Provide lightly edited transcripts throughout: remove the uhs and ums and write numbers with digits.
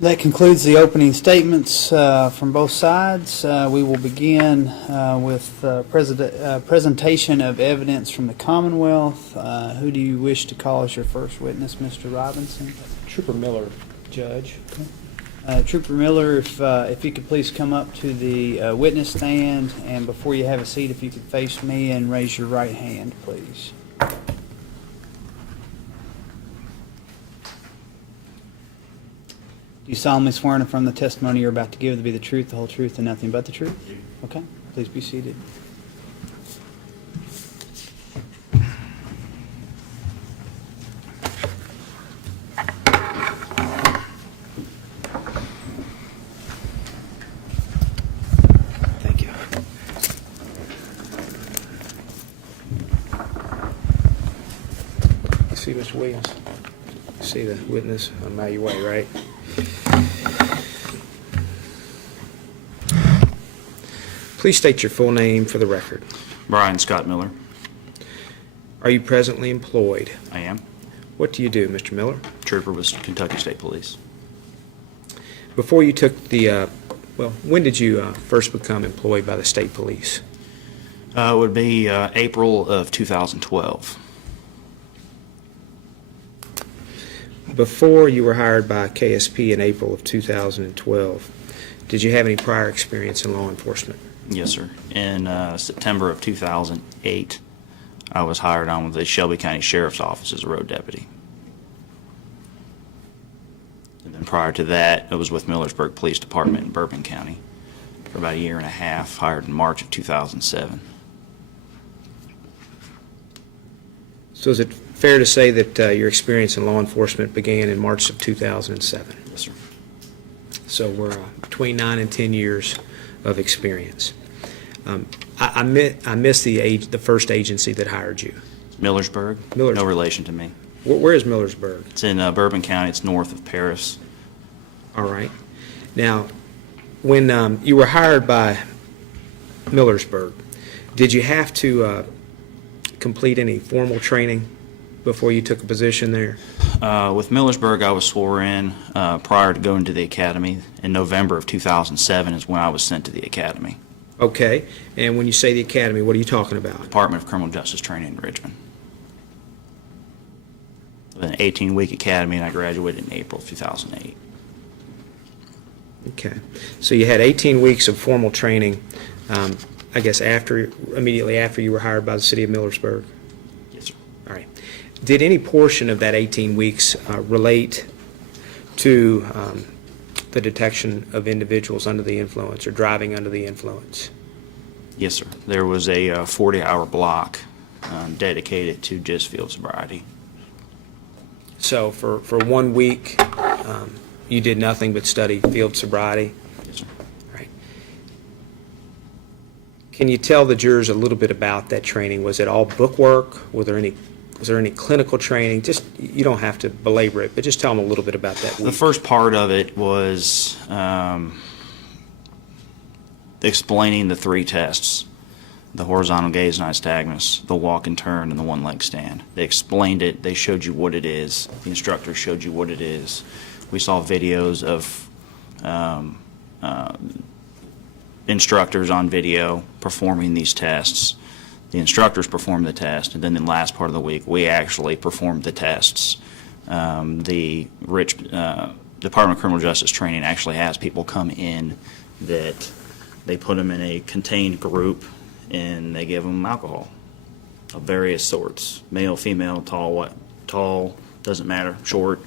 That concludes the opening statements from both sides. We will begin with presentation of evidence from the Commonwealth. Who do you wish to call as your first witness, Mr. Robinson? Trooper Miller, Judge. Trooper Miller, if you could please come up to the witness stand, and before you have a seat, if you could face me and raise your right hand, please. Do you solemnly swear and affirm the testimony you're about to give to be the truth, the whole truth, and nothing but the truth? Okay. Please be seated. Thank you. You see Mr. Williams? You see the witness on my way, right? Please state your full name for the record. Brian Scott Miller. Are you presently employed? I am. What do you do, Mr. Miller? Trooper with Kentucky State Police. Before you took the, when did you first become employed by the state police? It would be April of 2012. Before you were hired by KSP in April of 2012, did you have any prior experience in law enforcement? Yes, sir. In September of 2008, I was hired on with the Shelby County Sheriff's Office as a road deputy. And then prior to that, I was with Millersburg Police Department in Bourbon County for about a year and a half, hired in March of 2007. So is it fair to say that your experience in law enforcement began in March of 2007? Yes, sir. So we're between 9 and 10 years of experience. I missed the first agency that hired you. Millersburg. Millersburg. No relation to me. Where is Millersburg? It's in Bourbon County. It's north of Paris. All right. Now, when you were hired by Millersburg, did you have to complete any formal training before you took a position there? With Millersburg, I was swore in prior to going to the academy. In November of 2007 is when I was sent to the academy. Okay. And when you say the academy, what are you talking about? Department of Criminal Justice Training in Richmond. An 18-week academy, and I graduated in April of 2008. Okay. So you had 18 weeks of formal training, I guess immediately after you were hired by the city of Millersburg? Yes, sir. All right. Did any portion of that 18 weeks relate to the detection of individuals under the influence or driving under the influence? Yes, sir. There was a 40-hour block dedicated to just field sobriety. So for 1 week, you did nothing but study field sobriety? Yes, sir. All right. Can you tell the jurors a little bit about that training? Was it all book work? Was there any clinical training? Just, you don't have to belabor it, but just tell them a little bit about that week. The first part of it was explaining the three tests: the horizontal gaze nystagmus, the walk and turn, and the one-leg stand. They explained it. They showed you what it is. The instructor showed you what it is. We saw videos of instructors on video performing these tests. The instructors performed the test, and then the last part of the week, we actually performed the tests. The Department of Criminal Justice Training actually has people come in that they put them in a contained group, and they give them alcohol of various sorts: male, female, tall, doesn't matter, short.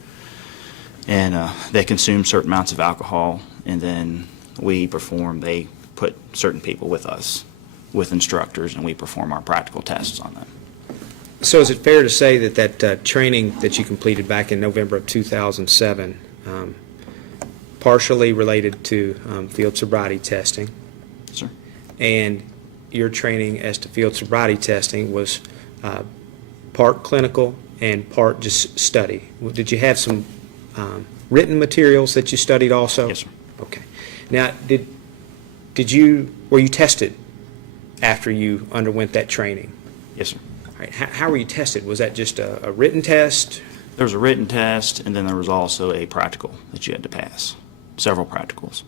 And they consume certain amounts of alcohol, and then they put certain people with us, with instructors, and we perform our practical tests on them. So is it fair to say that training that you completed back in November of 2007 partially related to field sobriety testing? Sir? And your training as to field sobriety testing was part clinical and part just study. Did you have some written materials that you studied also? Yes, sir. Okay. Now, were you tested after you underwent that training? Yes, sir. All right. How were you tested? Was that just a written test? There was a written test, and then there was also a practical that you had to pass, several practicals.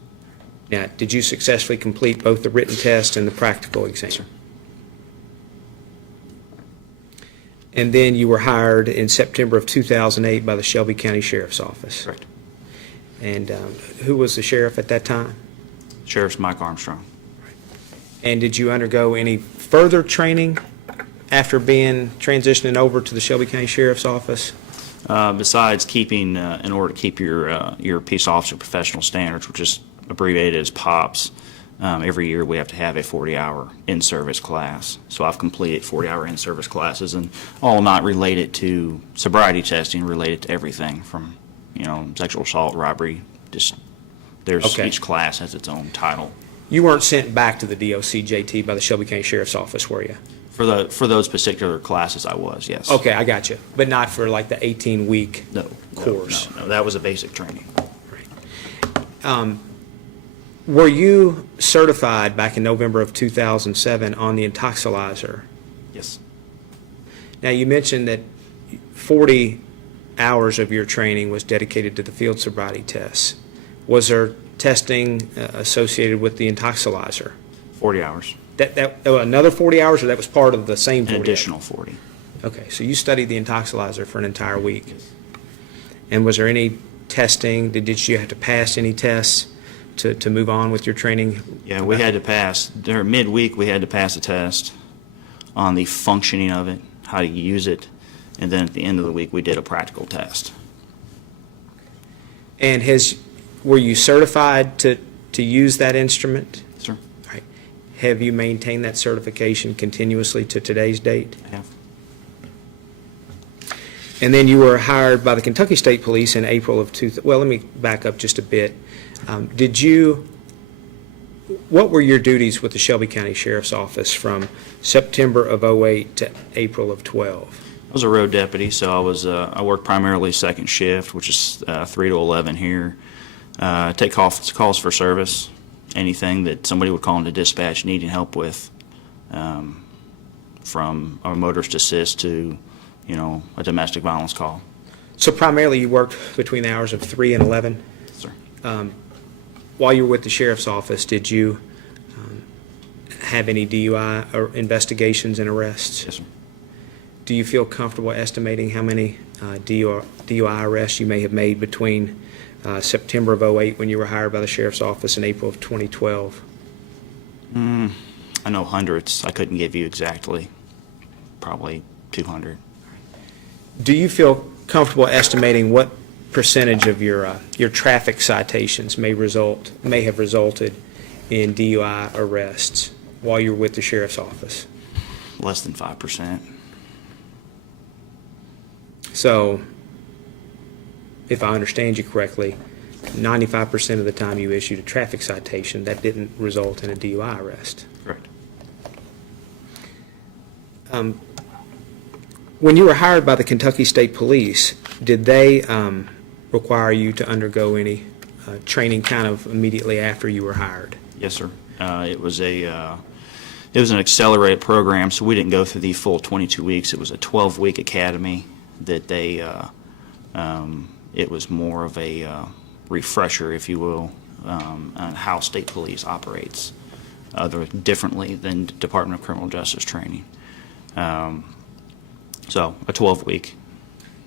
Now, did you successfully complete both the written test and the practical exam? Sir. And then you were hired in September of 2008 by the Shelby County Sheriff's Office. Correct. And who was the sheriff at that time? Sheriff's Mike Armstrong. And did you undergo any further training after being transitioning over to the Shelby County Sheriff's Office? Besides keeping, in order to keep your peace officer professional standards, which is abbreviated as POPs, every year we have to have a 40-hour in-service class. So I've completed 40-hour in-service classes, and all not related to sobriety testing, related to everything from, sexual assault, robbery. Just each class has its own title. You weren't sent back to the DOCJT by the Shelby County Sheriff's Office, were you? For those particular classes, I was, yes. Okay, I got you. But not for like the 18-week course? No, that was a basic training. Were you certified back in November of 2007 on the intoxilizer? Yes. Now, you mentioned that 40 hours of your training was dedicated to the field sobriety tests. Was there testing associated with the intoxilizer? 40 hours. Another 40 hours, or that was part of the same 40 An hours? additional 40. Okay, so you studied the intoxilizer for an entire week. And was there any testing? Did you have to pass any tests to move on with your training? Yeah, we had to pass. During midweek, we had to pass a test on the functioning of it, how to use it, and then at the end of the week, we did a practical test. And were you certified to use that instrument? Sir? Right. Have you maintained that certification continuously to today's date? I have. And then you were hired by the Kentucky State Police in April of well, let me back up just a bit. What were your duties with the Shelby County Sheriff's Office from September of 2008 to April of 2012? I was a road deputy, so I worked primarily second shift, which is 3 to 11 here. Take calls for service, anything that somebody would call into dispatch needing help with, from a motorist assist to, a domestic violence call. So primarily you worked between the hours of 3 and 11? Sir. While you were with the Sheriff's Office, did you have any DUI or investigations and arrests? Yes, sir. Do you feel comfortable estimating how many DUI arrests you may have made between September of 2008 when you were hired by the Sheriff's Office and April of 2012? I know hundreds. I couldn't give you exactly. Probably 200. Do you feel comfortable estimating what percentage of your traffic citations may have resulted in DUI arrests while you were with the Sheriff's Office? Less than 5%. So, if I understand you correctly, 95% of the time you issued a traffic citation, that didn't result in a DUI arrest. Correct. When you were hired by the Kentucky State Police, did they require you to undergo any training kind of immediately after you were hired? Yes, sir. It was an accelerated program, so we didn't go through the full 22 weeks. It was a 12-week academy that it was more of a refresher, if you will, on how state police operates differently than Department of Criminal Justice training. So a 12-week.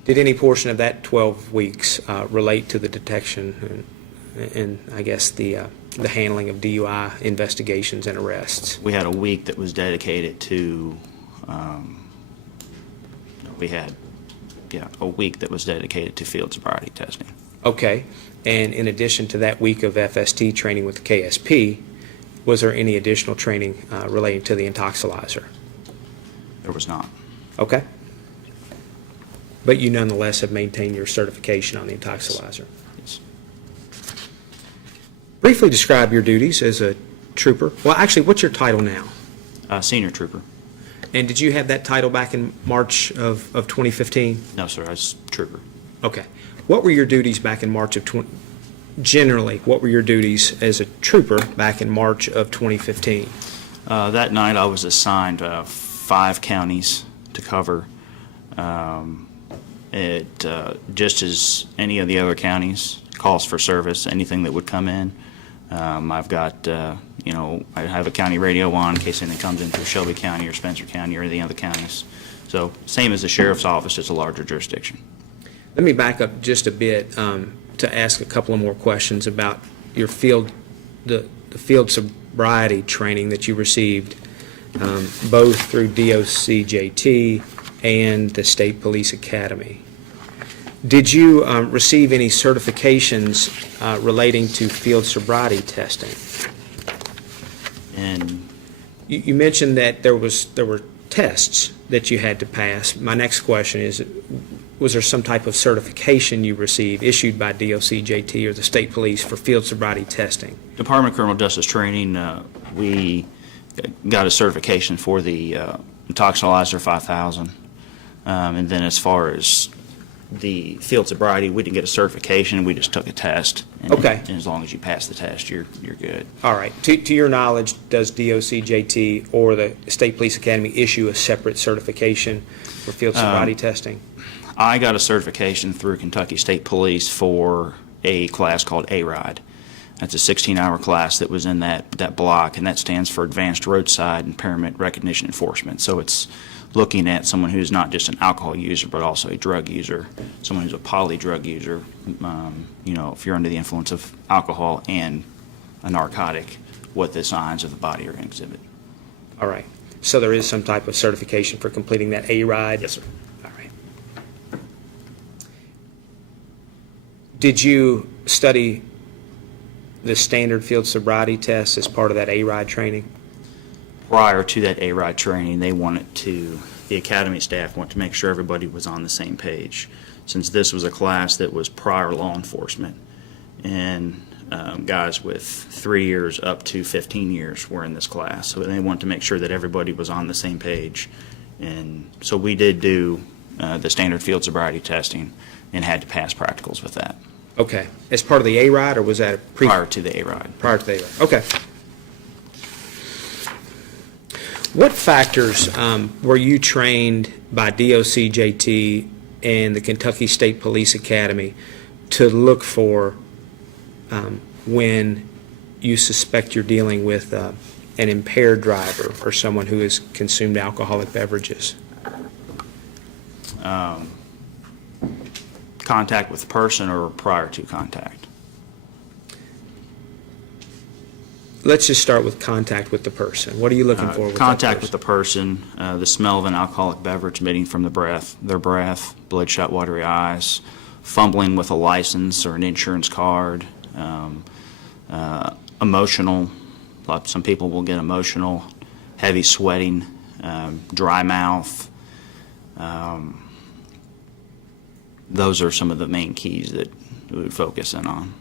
Did any portion of that 12 weeks relate to the detection and I guess the handling of DUI investigations and arrests? We had a week that was dedicated to, a week that was dedicated to field sobriety testing. Okay. And in addition to that week of FST training with the KSP, was there any additional training relating to the intoxilizer? There was not. Okay. But you nonetheless have maintained your certification on the intoxilizer. Yes. Briefly describe your duties as a trooper. Well, actually, what's your title now? Senior trooper. And did you have that title back in March of 2015? No, sir. I was trooper. Okay. What were your duties back in March of generally, what were your duties as a trooper back in March of 2015? That night I was assigned 5 counties to cover. It, just as any of the other counties, calls for service, anything that would come in. I've got, I have a county radio on in case anything comes in through Shelby County or Spencer County or any other counties. So same as the sheriff's office, it's a larger jurisdiction. Let me back up just a bit to ask a couple of more questions about your field, the field sobriety training that you received, both through DOCJT and the State Police Academy. Did you receive any certifications relating to field sobriety testing? And You mentioned that there were tests that you had to pass. My next question is, was there some type of certification you received issued by DOCJT or the state police for field sobriety testing? Department of Criminal Justice Training, we got a certification for the Toxilizer 5000. And then as far as the field sobriety, we didn't get a certification, we just took a test. And, Okay. and as long as you pass the test, you're good. All right. To your knowledge, does DOCJT or the State Police Academy issue a separate certification for field sobriety testing? I got a certification through Kentucky State Police for a class called A-RIDE. That's a 16-hour class that was in that block, and that stands for Advanced Roadside Impairment Recognition Enforcement. So it's looking at someone who's not just an alcohol user, but also a drug user, someone who's a poly-drug user. If you're under the influence of alcohol and a narcotic, what the signs of the body are going to exhibit. All right. So there is some type of certification for completing that A-RIDE? Yes, sir. All right. Did you study the standard field sobriety test as part of that A-RIDE training? Prior to that A-RIDE training, the academy staff wanted to make sure everybody was on the same page. Since this was a class that was prior law enforcement, and guys with 3 years up to 15 years were in this class. So they wanted to make sure that everybody was on the same page. And so we did do the standard field sobriety testing and had to pass practicals with that. Okay. As part of the A-RIDE, or was that Prior to the A-RIDE. Prior to the A-RIDE. Okay. What factors were you trained by DOCJT and the Kentucky State Police Academy to look for when you suspect you're dealing with an impaired driver or someone who has consumed alcoholic beverages? Contact with the person or prior to contact? Let's just start with contact with the person. What are you looking for with Contact that with the person, the smell of an alcoholic beverage emitting from their breath, bloodshot, watery eyes, fumbling with a license or an insurance card, emotional. Some people will get emotional, heavy sweating, dry mouth. Those are some of the main keys that we would focus in on.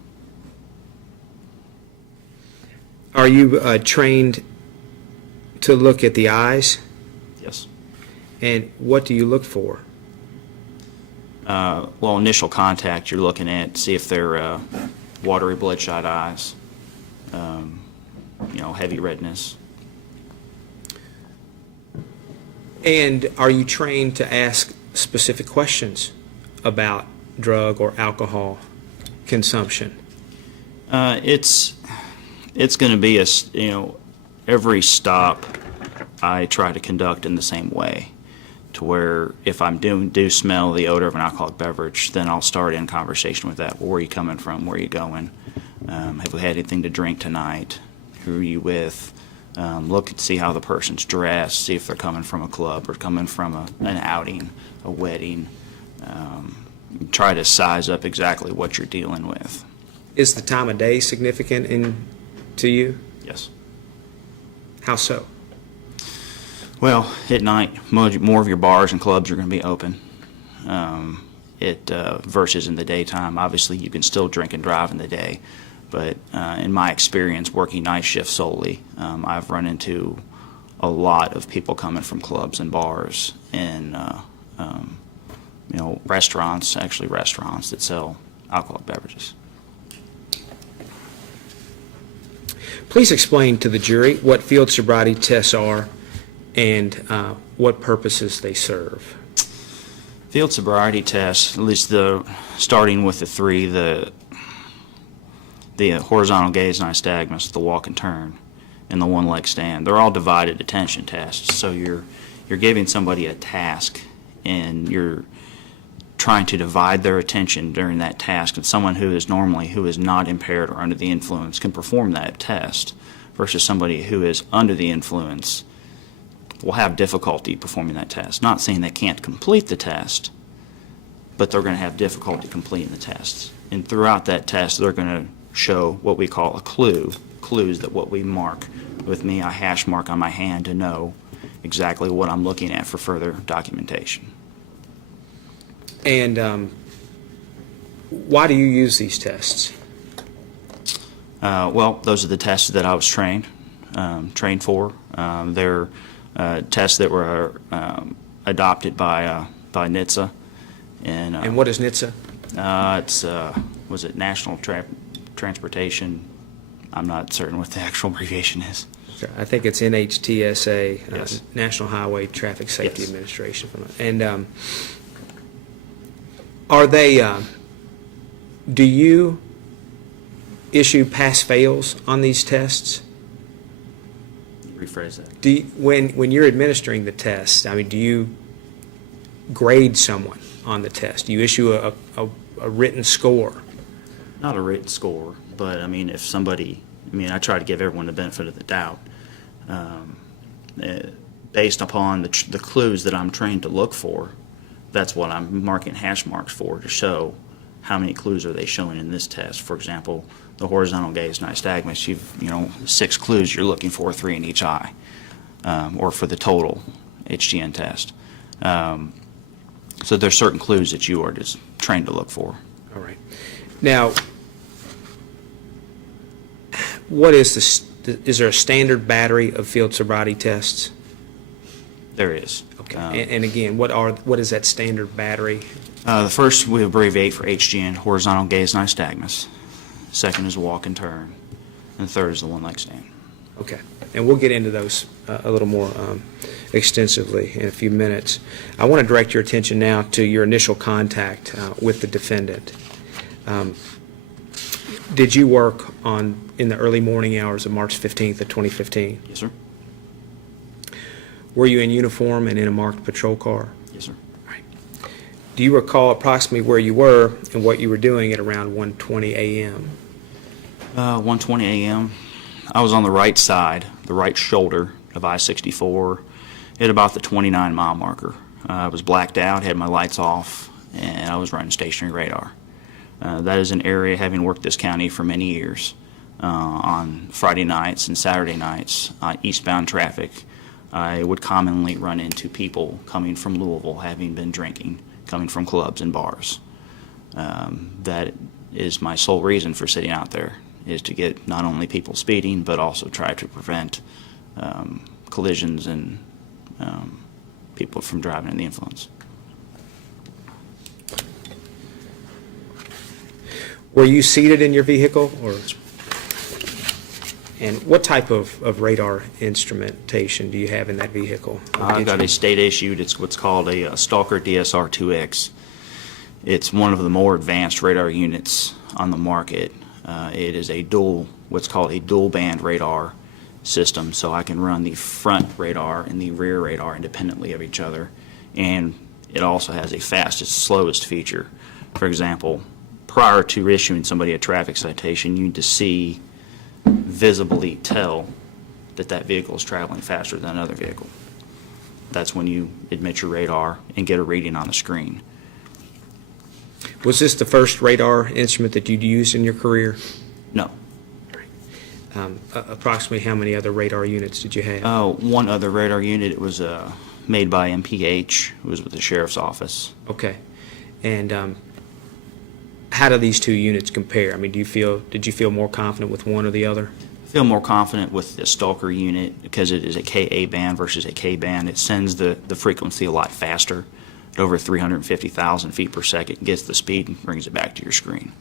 Are you trained to look at the eyes? Yes. And what do you look for? Well, initial contact, you're looking at, see if they're watery, bloodshot eyes, heavy redness. And are you trained to ask specific questions about drug or alcohol consumption? It's going to be every stop I try to conduct in the same way, to where if I'm do smell the odor of an alcoholic beverage, then I'll start in conversation with that. Well, where are you coming from? Where are you going? Have we had anything to drink tonight? Who are you with? Look and see how the person's dressed, see if they're coming from a club or coming from an outing, a wedding. Try to size up exactly what you're dealing with. Is the time of day significant to you? Yes. How so? Well, at night, more of your bars and clubs are going to be open. Versus in the daytime, obviously you can still drink and drive in the day, but in my experience working night shift solely, I've run into a lot of people coming from clubs and bars and restaurants that sell alcoholic beverages. Please explain to the jury what field sobriety tests are and what purposes they serve. Field sobriety tests, at least starting with the three, the horizontal gaze nystagmus, the walk and turn, and the one leg stand, they're all divided attention tests. So you're giving somebody a task, and you're trying to divide their attention during that task. And someone who is not impaired or under the influence can perform that test, versus somebody who is under the influence will have difficulty performing that test. Not saying they can't complete the test, but they're going to have difficulty completing the tests. And throughout that test, they're going to show what we call a clues that what we mark. With me, I hash mark on my hand to know exactly what I'm looking at for further documentation. And why do you use these tests? Well, those are the tests that I was trained for. They're tests that were adopted by NHTSA. And what is NHTSA? Was it National Transportation? I'm not certain what the actual abbreviation is. I think it's NHTSA, Yes. National Highway Traffic Safety Yes. Administration. And are they, do you issue pass-fails on these tests? Rephrase that. When you're administering the test, I mean, do you grade someone on the test? Do you issue a written score? Not a written score, but I mean, if somebody, I try to give everyone the benefit of the doubt. Based upon the clues that I'm trained to look for, that's what I'm marking hash marks for, to show how many clues are they showing in this test. For example, the horizontal gaze nystagmus, 6 clues you're looking for, 3 in each eye, or for the total HGN test. So there's certain clues that you are just trained to look for. All right. Now, what is is there a standard battery of field sobriety tests? There is. Okay. And again, what is that standard battery? The first we abbreviate for HGN, horizontal gaze nystagmus. Second is walk and turn. And the third is the one leg stand. Okay. And we'll get into those a little more extensively in a few minutes. I want to direct your attention now to your initial contact with the defendant. Did you work in the early morning hours of March 15th of 2015? Yes, sir. Were you in uniform and in a marked patrol car? Yes, sir. Right. Do you recall approximately where you were and what you were doing at around 1:20 a.m.? 1:20 a.m. I was on the right side, the right shoulder of I-64 at about the 29-mile marker. I was blacked out, had my lights off, and I was running stationary radar. That is an area, having worked this county for many years, on Friday nights and Saturday nights, eastbound traffic, I would commonly run into people coming from Louisville, having been drinking, coming from clubs and bars. That is my sole reason for sitting out there, is to get not only people speeding, but also try to prevent collisions and people from driving under the influence. Were you seated in your vehicle, or? And what type of radar instrumentation do you have in that vehicle? I've got a state issued, it's what's called a Stalker DSR-2X. It's one of the more advanced radar units on the market. It is what's called a dual band radar system, so I can run the front radar and the rear radar independently of each other. And it also has a fastest, slowest feature. For example, prior to issuing somebody a traffic citation, you need to visibly tell that vehicle is traveling faster than another vehicle. That's when you admit your radar and get a reading on the screen. Was this the first radar instrument that you'd used in your career? No. Approximately how many other radar units did you have? One other radar unit. It was made by MPH. It was with the sheriff's office. Okay. And how do these two units compare? I mean, did you feel more confident with one or the other? I feel more confident with the Stalker unit because it is a Ka band versus a K band. It sends the frequency a lot faster, at over 350,000 feet per second, gets the speed and brings it back to your screen.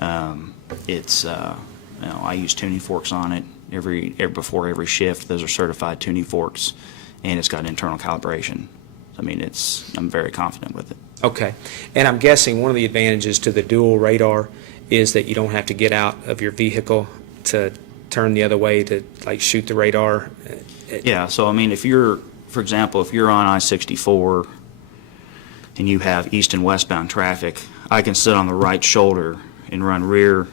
I use tuning forks on it before every shift. Those are certified tuning forks, and it's got internal calibration. I mean, I'm very confident with it. Okay. And I'm guessing one of the advantages to the dual radar is that you don't have to get out of your vehicle to turn the other way to like shoot the radar. Yeah, so I mean, for example, if you're on I-64 and you have east and westbound traffic, I can sit on the right shoulder and run rear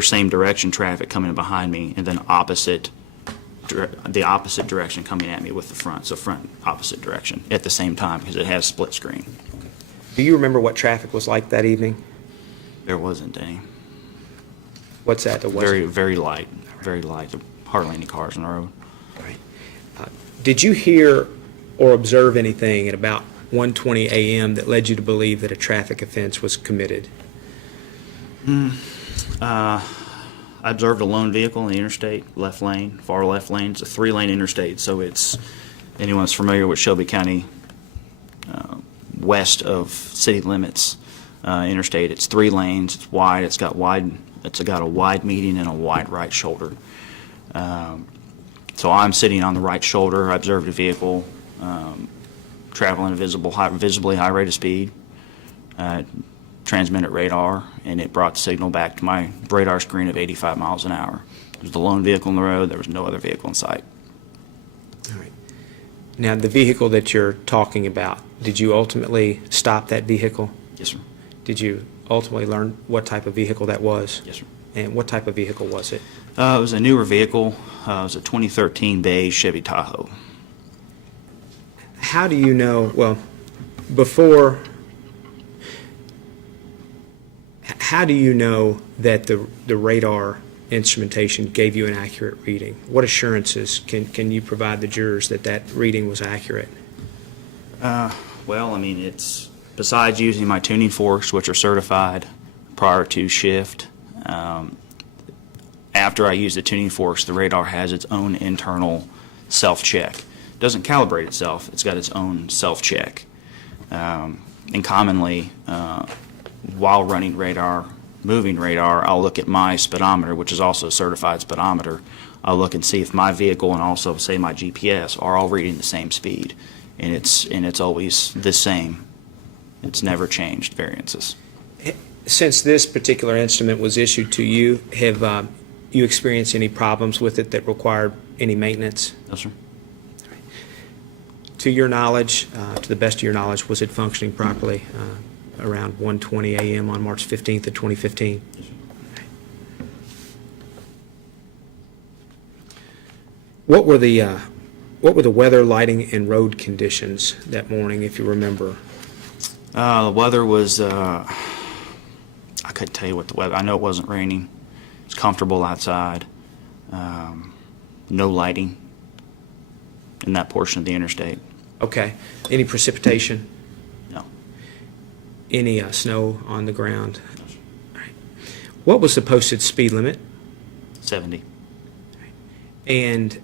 same direction traffic coming behind me, and then the opposite direction coming at me with the front, so front opposite direction at the same time because it has split screen. Do you remember what traffic was like that evening? There wasn't any. What's that? There wasn't? Very light, hardly any cars on the road. Right. Did you hear or observe anything at about 1:20 a.m. that led you to believe that a traffic offense was committed? I observed a lone vehicle in the interstate, left lane, far left lane. It's a 3-lane interstate, so it's, anyone that's familiar with Shelby County, west of city limits interstate, it's 3 lanes, it's wide, it's got a wide median and a wide right shoulder. So I'm sitting on the right shoulder. I observed a vehicle traveling at a visibly high rate of speed, transmitted radar, and it brought the signal back to my radar screen of 85 miles an hour. It was the lone vehicle on the road. There was no other vehicle in sight. All right. Now, the vehicle that you're talking about, did you ultimately stop that vehicle? Yes, sir. Did you ultimately learn what type of vehicle that was? Yes, sir. And what type of vehicle was it? It was a newer vehicle. It was a 2013 beige Chevy Tahoe. How do you know, well, before, how do you know that the radar instrumentation gave you an accurate reading? What assurances can you provide the jurors that that reading was accurate? Well, I mean, it's, besides using my tuning forks, which are certified prior to shift, after I use the tuning forks, the radar has its own internal self-check. It doesn't calibrate itself. It's got its own self-check. And commonly, while running radar, moving radar, I'll look at my speedometer, which is also a certified speedometer. I'll look and see if my vehicle and also, say, my GPS are all reading the same speed. And it's always the same. It's never changed variances. Since this particular instrument was issued to you, have you experienced any problems with it that required any maintenance? No, sir. To your knowledge, to the best of your knowledge, was it functioning properly around 1:20 a.m. on March 15th of 2015? Yes, sir. What were the weather, lighting, and road conditions that morning, if you remember? The weather was, I couldn't tell you what the weather, I know it wasn't raining. It's comfortable outside. No lighting in that portion of the interstate. Okay. Any precipitation? No. Any snow on the ground? No, sir. All right. What was the posted speed limit? 70. And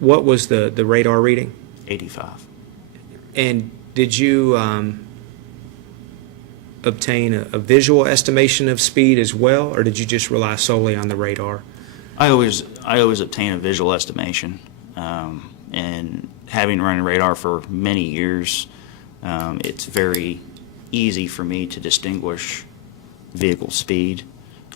what was the radar reading? 85. And did you obtain a visual estimation of speed as well, or did you just rely solely on the radar? I always obtain a visual estimation, and having run radar for many years, it's very easy for me to distinguish vehicle speed.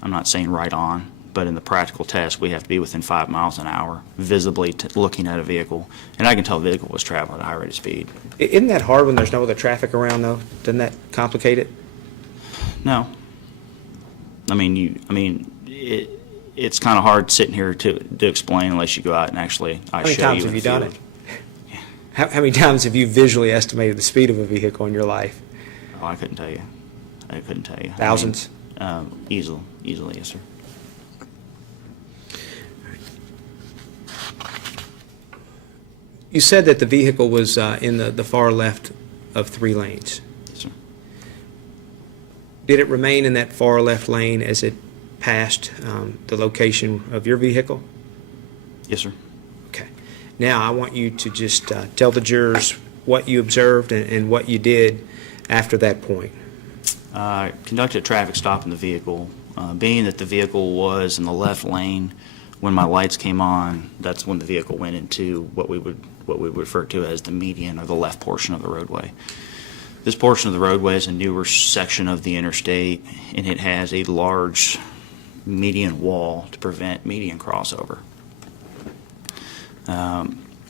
I'm not saying right on, but in the practical test, we have to be within 5 miles an hour, visibly looking at a vehicle, and I can tell a vehicle was traveling at a high rate of speed. Isn't that hard when there's no other traffic around, though? Doesn't that complicate it? No. I mean, it's kind of hard sitting here to explain unless you go out and actually How many show times you have and you done feel it? How many times have you visually estimated the speed of a vehicle in your life? Oh, I couldn't tell you. Thousands? Easily, yes, sir. You said that the vehicle was in the far left of 3 lanes. Yes, sir. Did it remain in that far left lane as it passed the location of your vehicle? Yes, sir. Okay. Now I want you to just tell the jurors what you observed and what you did after that point. Conducted a traffic stop in the vehicle. Being that the vehicle was in the left lane, when my lights came on, that's when the vehicle went into what we would what we refer to as the median or the left portion of the roadway. This portion of the roadway is a newer section of the interstate, and it has a large median wall to prevent median crossover.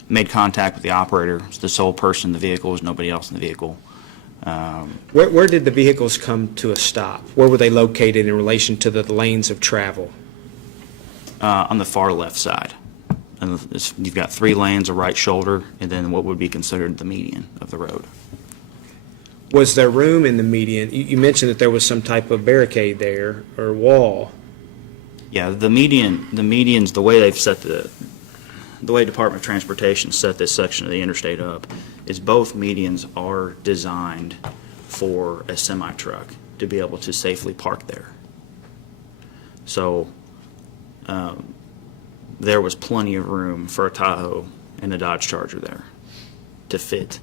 Made contact with the operator. It's the sole person in the vehicle. There's nobody else in the vehicle. Where did the vehicles come to a stop? Where were they located in relation to the lanes of travel? On the far left side. And you've got 3 lanes, a right shoulder, and then what would be considered the median of the road. Was there room in the median? You mentioned that there was some type of barricade there or wall. Yeah, the medians, the way they've set the way Department of Transportation set this section of the interstate up is both medians are designed for a semi-truck to be able to safely park there. So there was plenty of room for a Tahoe and a Dodge Charger there to fit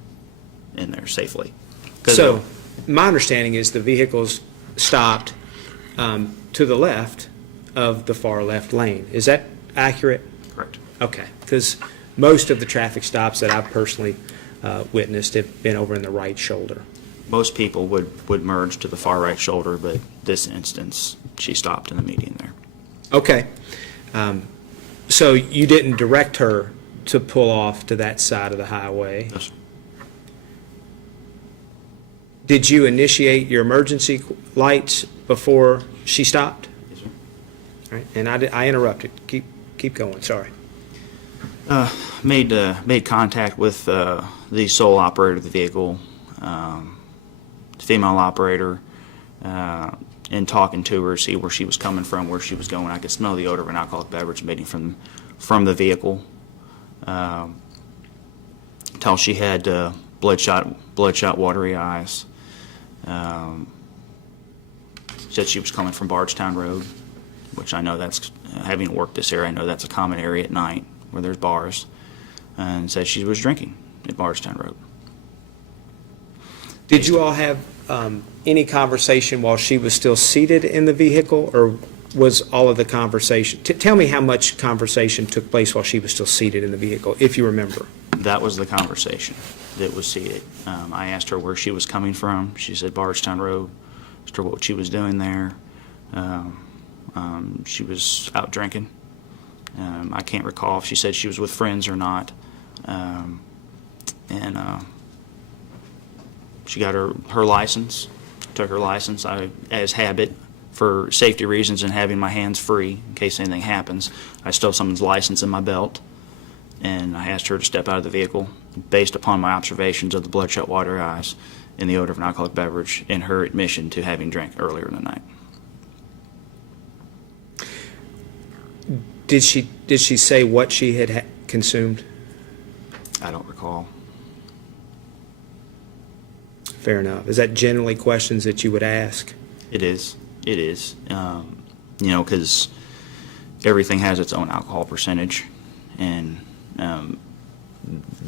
in there safely. So my understanding is the vehicles stopped to the left of the far left lane. Is that accurate? Correct. Okay, because most of the traffic stops that I've personally witnessed have been over in the right shoulder. Most people would merge to the far right shoulder, but this instance, she stopped in the median there. Okay. So you didn't direct her to pull off to that side of the highway? Yes. Did you initiate your emergency lights before she stopped? Yes, sir. All right, and I interrupted. Keep going, sorry. Made contact with the sole operator of the vehicle, female operator, and talking to her, see where she was coming from, where she was going. I could smell the odor of an alcoholic beverage emitting from the vehicle. Till she had bloodshot, watery eyes. Said she was coming from Bardstown Road, which I know that's, having worked this area, I know that's a common area at night where there's bars, and said she was drinking at Bardstown Road. Did you all have any conversation while she was still seated in the vehicle, or was all of the conversation? Tell me how much conversation took place while she was still seated in the vehicle, if you remember. That was the conversation that was seated. I asked her where she was coming from. She said Bardstown Road. Asked her what she was doing there. She was out drinking. I can't recall if she said she was with friends or not. She got her license, took her license. As habit, for safety reasons and having my hands free in case anything happens, I stole someone's license in my belt, and I asked her to step out of the vehicle based upon my observations of the bloodshot watery eyes and the odor of an alcoholic beverage and her admission to having drank earlier in the night. Did she say what she had consumed? I don't recall. Fair enough. Is that generally questions that you would ask? It is. It is. Because everything has its own alcohol percentage, and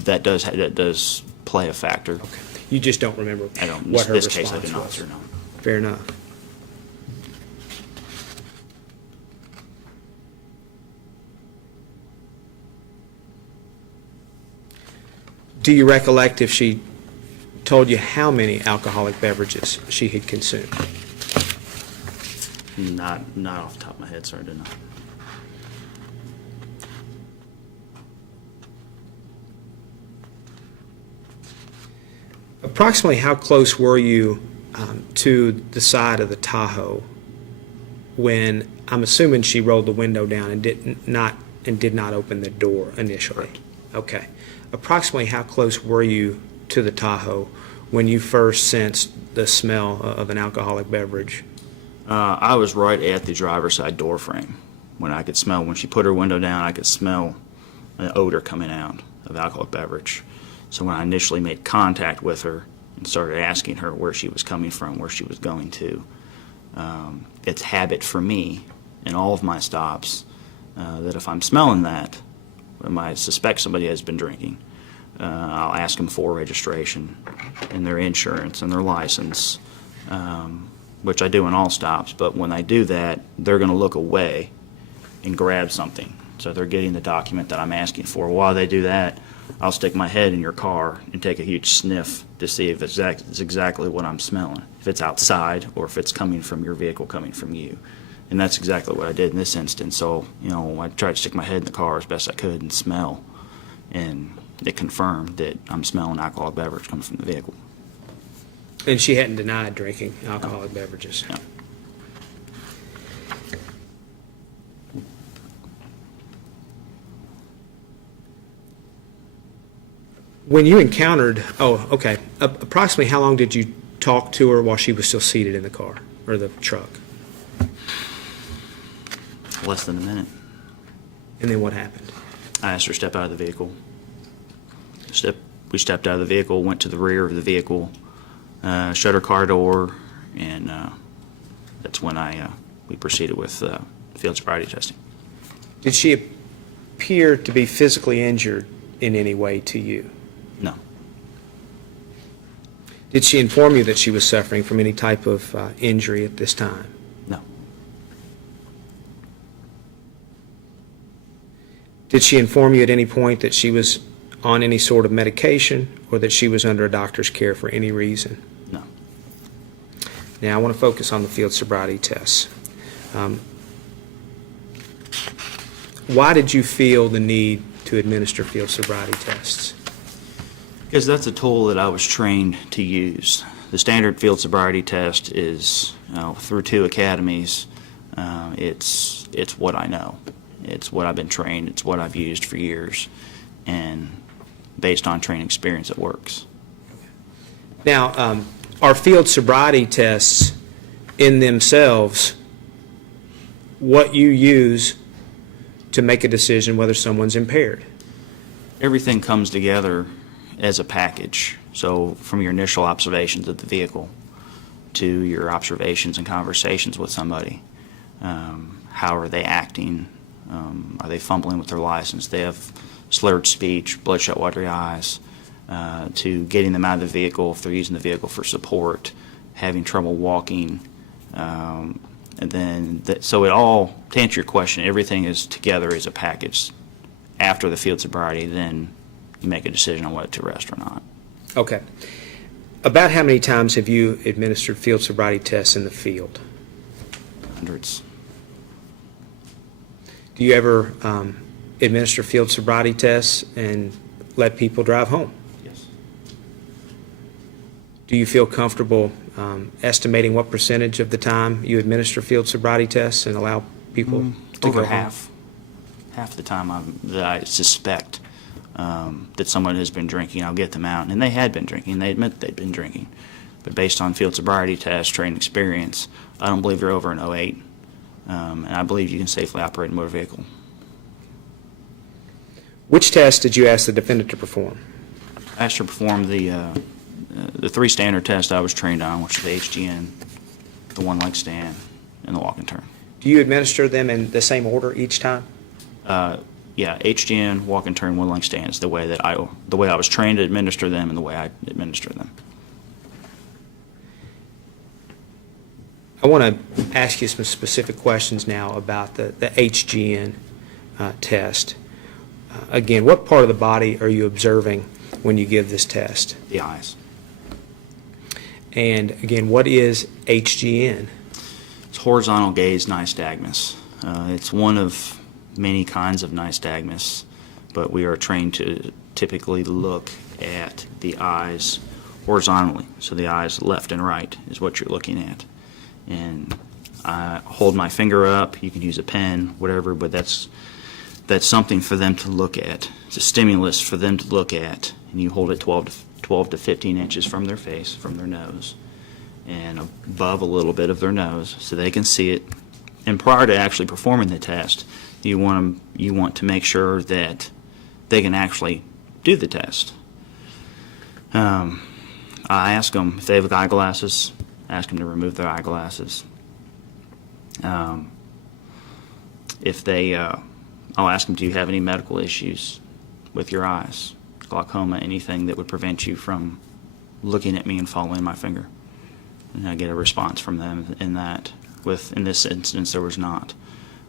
that does play a factor. Okay. You just don't remember I don't. what her this response case, I did not, was. sir, no. Fair enough. Do you recollect if she told you how many alcoholic beverages she had consumed? Not off the top of my head, sir, I did not. Approximately how close were you to the side of the Tahoe when, I'm assuming she rolled the window down and did not open the door initially? Correct. Okay. Approximately how close were you to the Tahoe when you first sensed the smell of an alcoholic beverage? I was right at the driver's side door frame when I could smell. When she put her window down, I could smell an odor coming out of alcoholic beverage. So when I initially made contact with her and started asking her where she was coming from, where she was going to, it's habit for me in all of my stops that if I'm smelling that, I suspect somebody has been drinking, I'll ask them for registration and their insurance and their license, which I do in all stops. But when I do that, they're going to look away and grab something. So they're getting the document that I'm asking for. While they do that, I'll stick my head in your car and take a huge sniff to see if it's exactly what I'm smelling, if it's outside or if it's coming from your vehicle, coming from you. And that's exactly what I did in this instance. So, I tried to stick my head in the car as best I could and smell, and it confirmed that I'm smelling alcoholic beverage coming from the vehicle. And she hadn't denied drinking alcoholic beverages. No. When you encountered, approximately how long did you talk to her while she was still seated in the car or the truck? Less than a minute. And then what happened? I asked her to step out of the vehicle. We stepped out of the vehicle, went to the rear of the vehicle, shut her car door, and that's when we proceeded with field sobriety testing. Did she appear to be physically injured in any way to you? No. Did she inform you that she was suffering from any type of injury at this time? No. Did she inform you at any point that she was on any sort of medication or that she was under a doctor's care for any reason? No. Now, I want to focus on the field sobriety tests. Why did you feel the need to administer field sobriety tests? Because that's a tool that I was trained to use. The standard field sobriety test is through 2 academies. It's what I know. It's what I've been trained. It's what I've used for years. And based on training experience, it works. Now, are field sobriety tests in themselves what you use to make a decision whether someone's impaired? Everything comes together as a package. So from your initial observations of the vehicle to your observations and conversations with somebody, how are they acting? Are they fumbling with their license? They have slurred speech, bloodshot, watery eyes, to getting them out of the vehicle if they're using the vehicle for support, having trouble walking. And then, so it all, to answer your question, everything is together as a package. After the field sobriety, then you make a decision on whether to arrest or not. Okay. About how many times have you administered field sobriety tests in the field? Hundreds. Do you ever administer field sobriety tests and let people drive home? Yes. Do you feel comfortable estimating what percentage of the time you administer field sobriety tests and allow people to Over go half. Half the time that I suspect that someone has been drinking, I'll get them out. And they had been drinking. They admit they'd been drinking. But based on field sobriety tests, training experience, I don't believe you're over an 08. And I believe you can safely operate a motor vehicle. Which test did you ask the defendant to perform? I asked her to perform the 3 standard tests I was trained on, which is the HGN, the one-leg stand, and the walk and turn. Do you administer them in the same order each time? Yeah, HGN, walk and turn, one-leg stand is the way I was trained to administer them and the way I administer them. I want to ask you some specific questions now about the HGN test. Again, what part of the body are you observing when you give this test? The eyes. And again, what is HGN? It's horizontal gaze nystagmus. It's one of many kinds of nystagmus, but we are trained to typically look at the eyes horizontally. So the eyes left and right is what you're looking at. And I hold my finger up. You can use a pen, whatever, but that's something for them to look at. It's a stimulus for them to look at, and you hold it 12 to 15 inches from their face, from their nose, and above a little bit of their nose so they can see it. And prior to actually performing the test, you want to make sure that they can actually do the test. I ask them if they have eyeglasses. Ask them to remove their eyeglasses. I'll ask them, do you have any medical issues with your eyes? Glaucoma, anything that would prevent you from looking at me and following my finger? And I get a response from them in that. In this instance, there was not.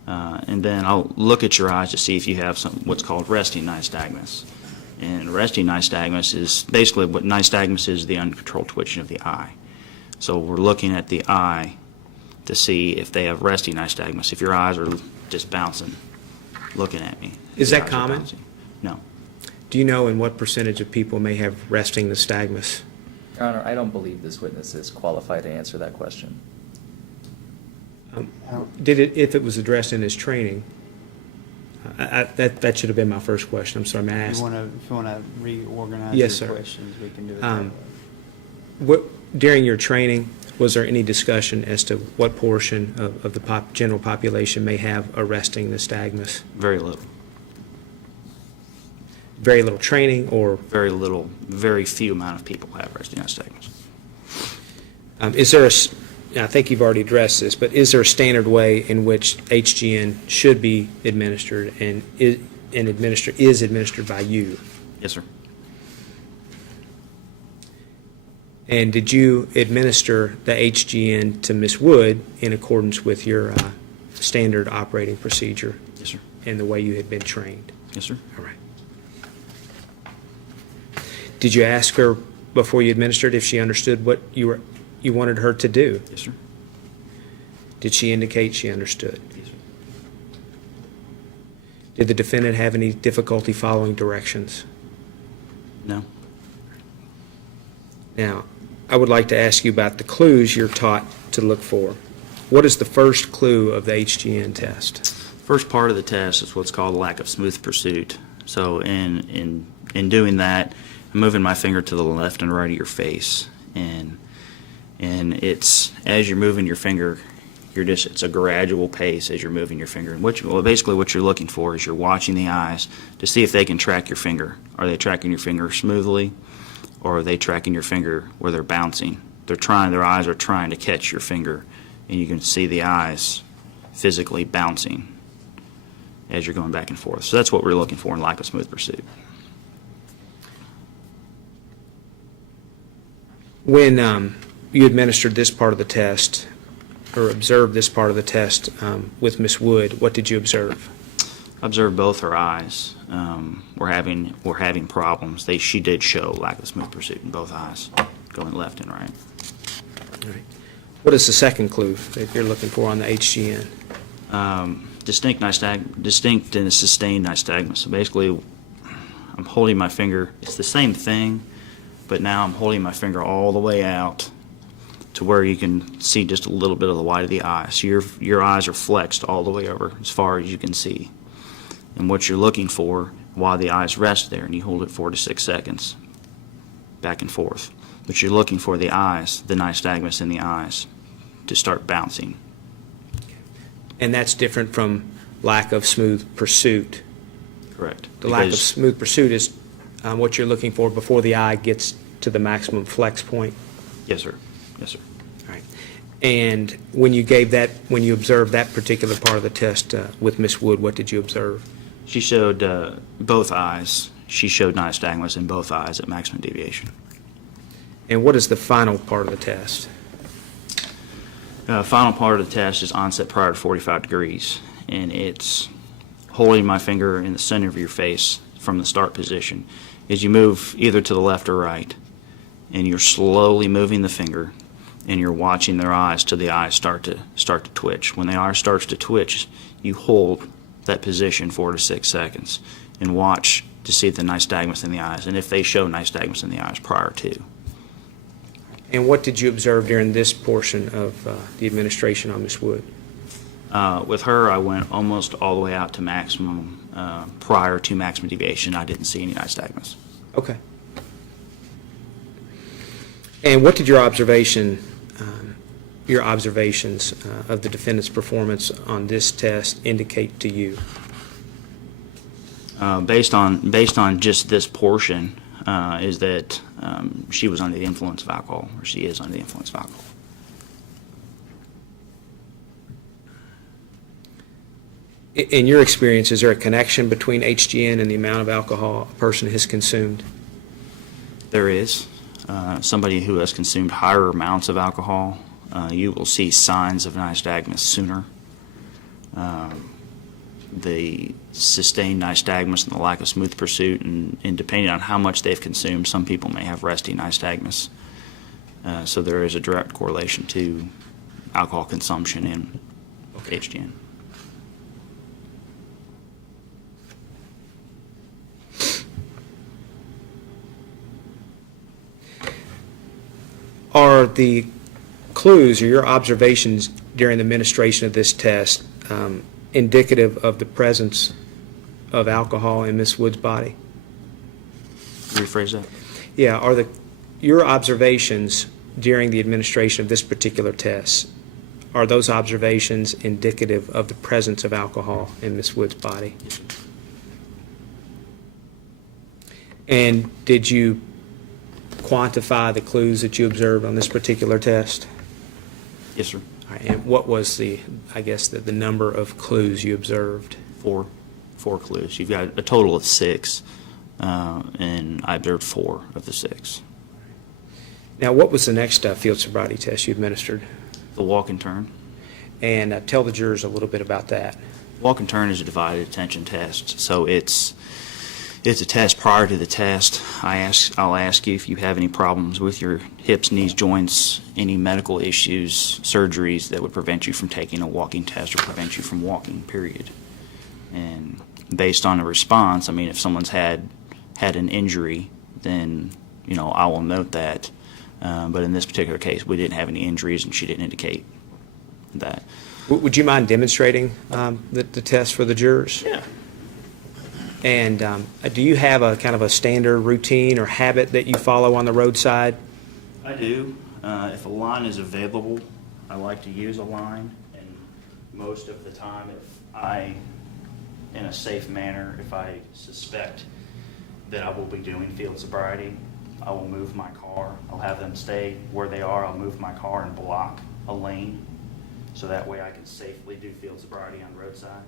And then I'll look at your eyes to see if you have what's called resting nystagmus. And resting nystagmus is basically what nystagmus is, the uncontrolled twitching of the eye. So we're looking at the eye to see if they have resting nystagmus. If your eyes are just bouncing, looking at me. Is the that eyes are common? bouncing. No. Do you know in what percentage of people may have resting nystagmus? Your Honor, I don't believe this witness is qualified to answer that question. If it was addressed in his training, that should have been my first question. I'm sorry, may I If ask? you want to reorganize Yes, your sir. questions, we can do it that way. During your training, was there any discussion as to what portion of the general population may have a resting nystagmus? Very little. Very little training, or Very little, very few amount of people have resting nystagmus. is there I think you've already addressed this, but is there a standard way in which HGN should be administered and is administered by you? Yes, sir. And did you administer the HGN to Ms. Wood in accordance with your standard operating procedure Yes, sir. and the way you had been trained? Yes, sir. All right. Did you ask her before you administered if she understood what you wanted her to do? Yes, sir. Did she indicate she understood? Yes, sir. Did the defendant have any difficulty following directions? No. Now, I would like to ask you about the clues you're taught to look for. What is the first clue of the HGN test? First part of the test is what's called lack of smooth pursuit. So in doing that, I'm moving my finger to the left and right of your face, and it's as you're moving your finger, it's a gradual pace as you're moving your finger. And basically what you're looking for is you're watching the eyes to see if they can track your finger. Are they tracking your finger smoothly, or are they tracking your finger where they're bouncing? Their eyes are trying to catch your finger, and you can see the eyes physically bouncing as you're going back and forth. So that's what we're looking for in lack of smooth pursuit. When you administered this part of the test, or observed this part of the test with Ms. Wood, what did you observe? I observed both her eyes were having problems. She did show lack of smooth pursuit in both eyes, going left and right. All right. What is the second clue that you're looking for on the HGN? Distinct and sustained nystagmus. So basically, I'm holding my finger. It's the same thing, but now I'm holding my finger all the way out to where you can see just a little bit of the white of the eye. So your eyes are flexed all the way over as far as you can see. And what you're looking for while the eyes rest there, and you hold it 4 to 6 seconds, back and forth. But you're looking for the eyes, the nystagmus in the eyes, to start bouncing. And that's different from lack of smooth pursuit. Correct. The lack of Because- smooth pursuit is what you're looking for before the eye gets to the maximum flex point. Yes, sir. Yes, sir. All right. And when you observed that particular part of the test with Ms. Wood, what did you observe? She showed both eyes. She showed nystagmus in both eyes at maximum deviation. And what is the final part of the test? Final part of the test is onset prior to 45 degrees, and it's holding my finger in the center of your face from the start position. As you move either to the left or right, and you're slowly moving the finger, and you're watching their eyes till the eyes start to twitch. When the eye starts to twitch, you hold that position 4 to 6 seconds and watch to see the nystagmus in the eyes, and if they show nystagmus in the eyes prior to. And what did you observe during this portion of the administration on Ms. Wood? With her, I went almost all the way out to maximum. Prior to maximum deviation, I didn't see any nystagmus. Okay. And what did your observations of the defendant's performance on this test indicate to you? Based on just this portion, is that she was under the influence of alcohol, or she is under the influence of alcohol. In your experience, is there a connection between HGN and the amount of alcohol a person has consumed? There is. Somebody who has consumed higher amounts of alcohol, you will see signs of nystagmus sooner. the sustained nystagmus and the lack of smooth pursuit, and depending on how much they've consumed, some people may have resting nystagmus. So there is a direct correlation to alcohol consumption and HGN. Are the clues or your observations during the administration of this test indicative of the presence of alcohol in Ms. Wood's body? Rephrase that. Yeah, are your observations during the administration of this particular test, are those observations indicative of the presence of alcohol in Ms. Wood's body? And did you quantify the clues that you observed on this particular test? Yes, sir. All right, and what was the number of clues you observed? Four clues. You've got a total of 6, and I observed 4 of the 6. Now, what was the next field sobriety test you administered? The walk and turn. And tell the jurors a little bit about that. Walk and turn is a divided attention test, so it's a test prior to the test. I'll ask you if you have any problems with your hips, knees, joints, any medical issues, surgeries that would prevent you from taking a walking test or prevent you from walking, period. And based on a response, I mean, if someone's had an injury, then, I will note that. But in this particular case, we didn't have any injuries, and she didn't indicate that. Would you mind demonstrating the test for the jurors? Yeah. And do you have a kind of a standard routine or habit that you follow on the roadside? I do. If a line is available, I like to use a line, and most of the time, in a safe manner, if I suspect that I will be doing field sobriety, I will move my car. I'll have them stay where they are. I'll move my car and block a lane, so that way I can safely do field sobriety on roadside.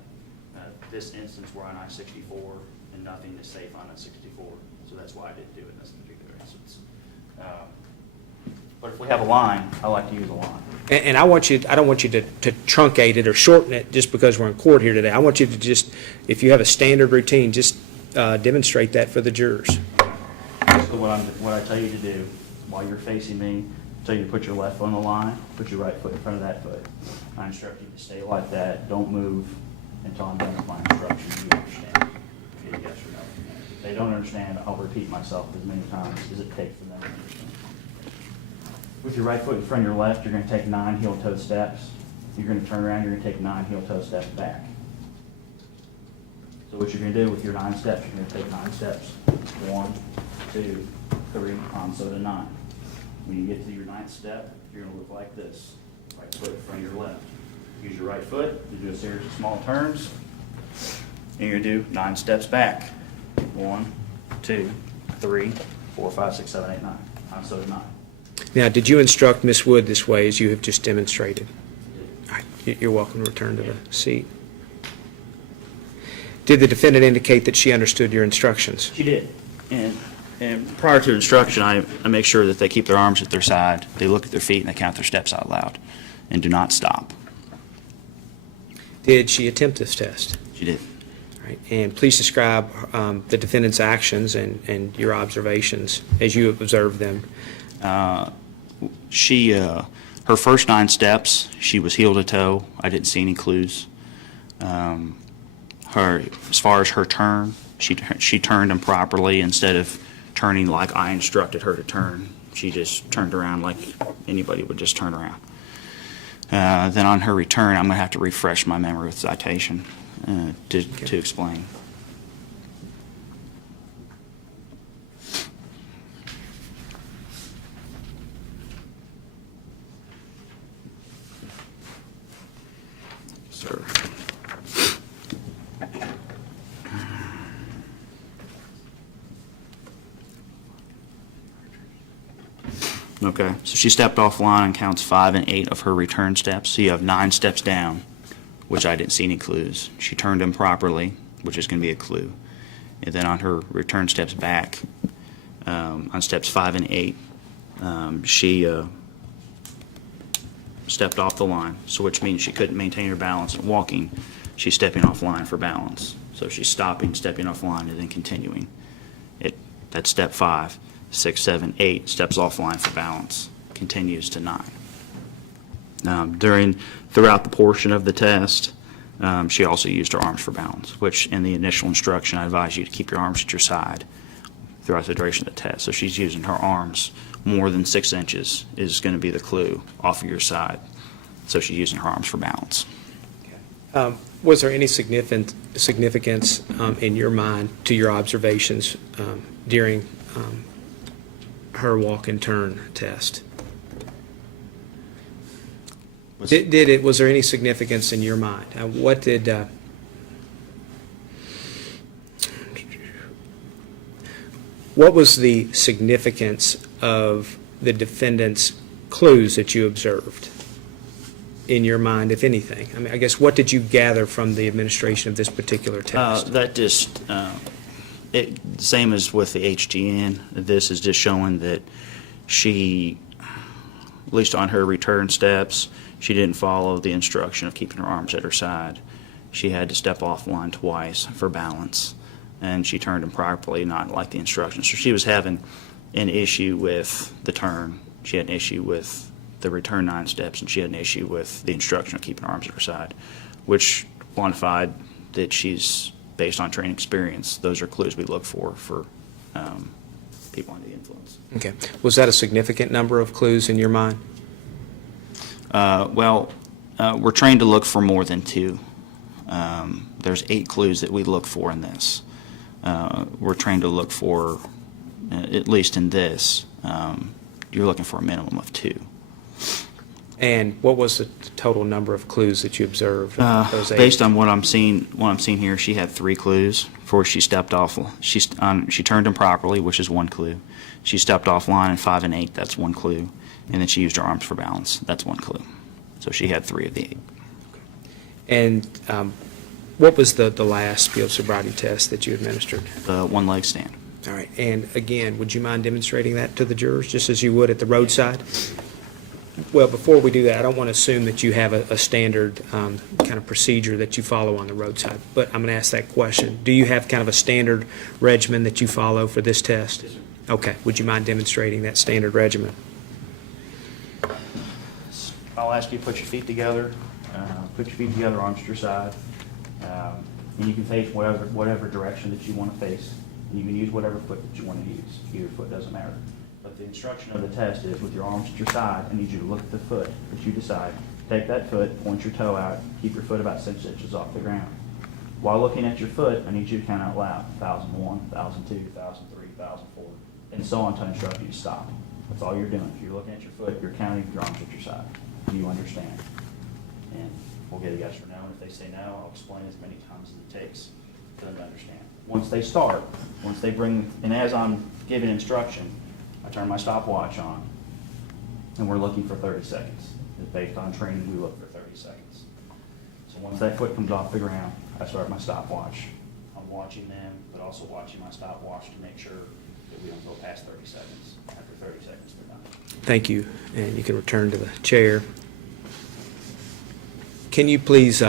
This instance, we're on I-64, and nothing is safe on I-64, so that's why I didn't do it in this particular instance. But if we have a line, I like to use a line. And I don't want you to truncate it or shorten it just because we're in court here today. I want you to just, if you have a standard routine, just demonstrate that for the jurors. So what I tell you to do while you're facing me, I tell you to put your left foot on the line, put your right foot in front of that foot. I instruct you to stay like that. Don't move until I'm done with my instructions. You understand? Okay, yes or no? If they don't understand, I'll repeat myself as many times as it takes for them to understand. With your right foot in front of your left, you're going to take 9 heel-toe steps. You're going to turn around, you're going to take 9 heel-toe steps back. So what you're going to do with your 9 steps, you're going to take 9 steps. 1, 2, 3, so to 9. When you get to your 9th step, you're going to look like this. Right foot in front of your left. Use your right foot, you do a series of small turns, and you're going to do 9 steps back. 1, 2, 3, 4, 5, 6, 7, 8, 9. So to 9. Now, did you instruct Ms. Wood this way as you have just demonstrated? All right, you're welcome to return to the seat. Did the defendant indicate that she understood your instructions? She did. And prior to instruction, I make sure that they keep their arms at their side, they look at their feet, and they count their steps out loud, and do not stop. Did she attempt this test? She did. All right, and please describe the defendant's actions and your observations as you observed them. Her first 9 steps, she was heel to toe. I didn't see any clues. As far as her turn, she turned improperly instead of turning like I instructed her to turn. She just turned around like anybody would just turn around. Then on her return, I'm going to have to refresh my memory with citation to explain. Sir. Okay, so she stepped offline and counts 5 and 8 of her return steps. So you have 9 steps down, which I didn't see any clues. She turned improperly, which is going to be a clue. And then on her return steps back, on steps 5 and 8, she stepped off the line, so which means she couldn't maintain her balance and walking. she's stepping offline for balance. So she's stopping, stepping offline, and then continuing. That's step 5. 6, 7, 8 steps offline for balance, continues to 9. Throughout the portion of the test, she also used her arms for balance, which in the initial instruction, I advise you to keep your arms at your side throughout the duration of the test. So she's using her arms more than 6 inches is going to be the clue off of your side. So she's using her arms for balance. Was there any significance in your mind to your observations during her walk and turn test? Was there any significance in your mind? What was the significance of the defendant's clues that you observed in your mind, if anything? I mean, I guess, what did you gather from the administration of this particular test? Same as with the HGN, this is just showing that she, at least on her return steps, she didn't follow the instruction of keeping her arms at her side. She had to step offline twice for balance, and she turned improperly, not like the instructions. So she was having an issue with the turn. She had an issue with the return 9 steps, and she had an issue with the instruction of keeping her arms at her side, which quantified that she's, based on training experience, those are clues we look for people under the influence. Okay. Was that a significant number of clues in your mind? We're trained to look for more than 2. There's 8 clues that we look for in this. We're trained to look for, at least in this, you're looking for a minimum of 2. And what was the total number of clues that you observed? Those 8? Based on what I'm seeing here, she had 3 clues before she stepped off. She turned improperly, which is 1 clue. She stepped offline in 5 and 8. That's 1 clue. And then she used her arms for balance. That's 1 clue. So she had 3 of the 8. And what was the last field sobriety test that you administered? The 1-leg stand. All right. And again, would you mind demonstrating that to the jurors, just as you would at the roadside? Well, before we do that, I don't want to assume that you have a standard kind of procedure that you follow on the roadside, but I'm going to ask that question. Do you have kind of a standard regimen that you follow for this test? Yes, sir. Okay. Would you mind demonstrating that standard regimen? I'll ask you to put your feet together. Arms to your side. And you can face whatever direction that you want to face. And you can use whatever foot that you want to use. Either foot doesn't matter. But the instruction of the test is, with your arms at your side, I need you to look at the foot that you decide. Take that foot, point your toe out, keep your foot about 6 inches off the ground. While looking at your foot, I need you to count out loud, 1001, 1002, 1003, 1004, and so on, to instruct you to stop. That's all you're doing. If you're looking at your foot, you're counting your arms at your side. Do you understand? And we'll get a yes or no, and if they say no, I'll explain as many times as it takes for them to understand. Once they bring, and as I'm giving instruction, I turn my stopwatch on, and we're looking for 30 seconds. Based on training, we look for 30 seconds. So once that foot comes off the ground, I start my stopwatch. I'm watching them, but also watching my stopwatch to make sure that we don't go past 30 seconds. After 30 seconds, they're done. Thank you. And you can return to the chair. Can you please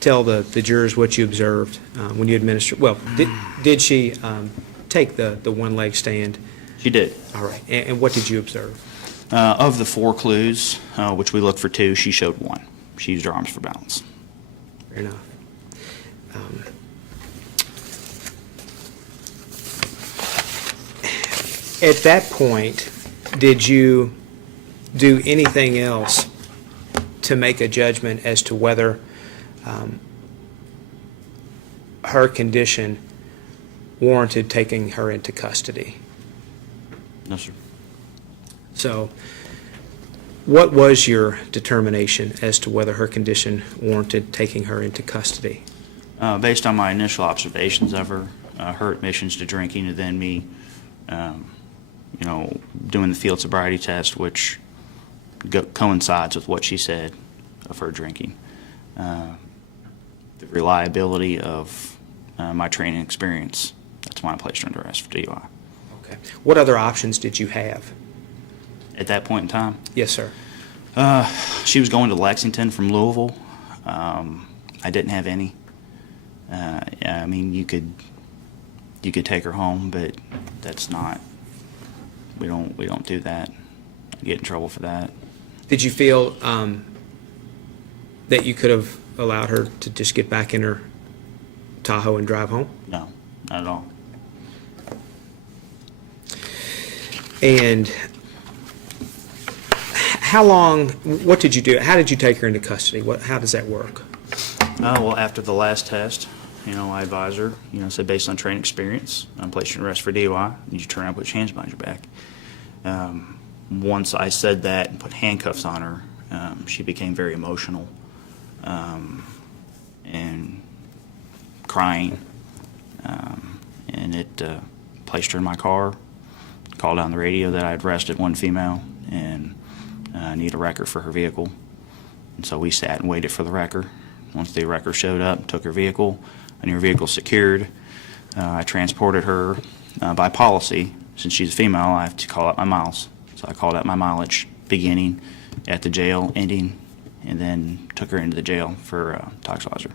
tell the jurors what you observed when you administered? Well, did she take the 1-leg stand? She did. All right. And what did you observe? Of the 4 clues, which we look for 2, she showed 1. She used her arms for balance. Fair enough. At that point, did you do anything else to make a judgment as to whether her condition warranted taking her into custody? No, sir. So, what was your determination as to whether her condition warranted taking her into custody? Based on my initial observations of her, her admissions to drinking, and then me, doing the field sobriety test, which coincides with what she said of her drinking. The reliability of my training experience, that's why I placed her under arrest for DUI. Okay. What other options did you have? At that point in time, Yes, sir. she was going to Lexington from Louisville. I didn't have any. I mean, you could take her home, but that's not. We don't do that. I get in trouble for that. Did you feel that you could have allowed her to just get back in her Tahoe and drive home? No, not at all. And how long, what did you do? How did you take her into custody? How does that work? Well, after the last test, I advise her, said based on training experience, I'm placing arrest for DUI. You turn around and put your hands behind your back. Once I said that and put handcuffs on her, she became very emotional and crying. And it placed her in my car, called on the radio that I had arrested one female and need a wrecker for her vehicle. And so we sat and waited for the wrecker. Once the wrecker showed up, took her vehicle, and her vehicle secured, I transported her by policy. Since she's a female, I have to call out my miles. So I called out my mileage, beginning at the jail, ending, and then took her into the jail for toxilizer.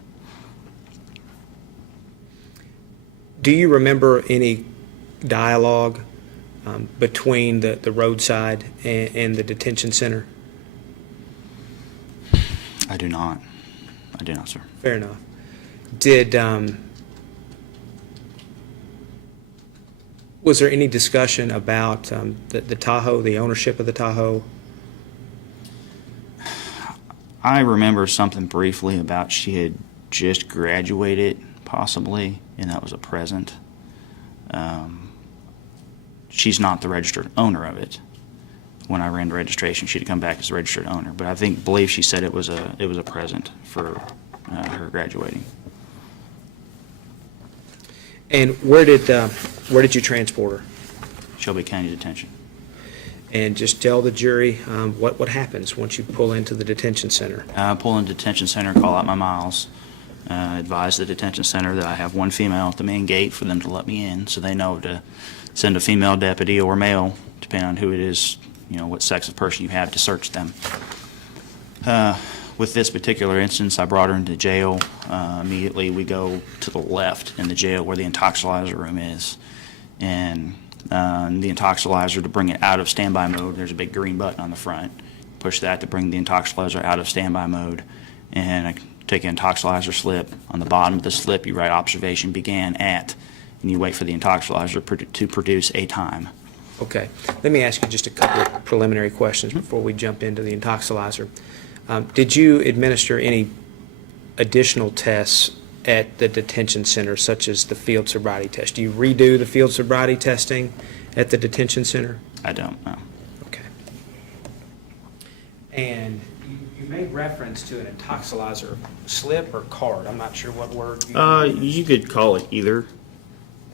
Do you remember any dialogue between the roadside and the detention center? I do not. I do not, sir. Fair enough. Was there any discussion about the Tahoe, the ownership of the Tahoe? I remember something briefly about she had just graduated, possibly, and that was a present. She's not the registered owner of it. When I ran the registration, she'd come back as the registered owner, but I believe she said it was a present for her graduating. And where did you transport her? Shelby County Detention. And just tell the jury what happens once you pull into the detention center. Pull in the detention center, call out my miles, advise the detention center that I have one female at the main gate for them to let me in, so they know to send a female deputy or male, depending on who it is, what sex of person you have, to search them. With this particular instance, I brought her into jail. Immediately we go to the left in the jail where the intoxilizer room is. And the intoxilizer, to bring it out of standby mode, there's a big green button on the front. Push that to bring the intoxilizer out of standby mode. And I take an intoxilizer slip. On the bottom of the slip, you write observation began at, and you wait for the intoxilizer to produce a time. Okay. Let me ask you just a couple of preliminary questions before we jump into the intoxilizer. Did you administer any additional tests at the detention center, such as the field sobriety test? Do you redo the field sobriety testing at the detention center? I don't know. Okay. And you made reference to an intoxilizer slip or card. I'm not sure what word you used. You could call it either.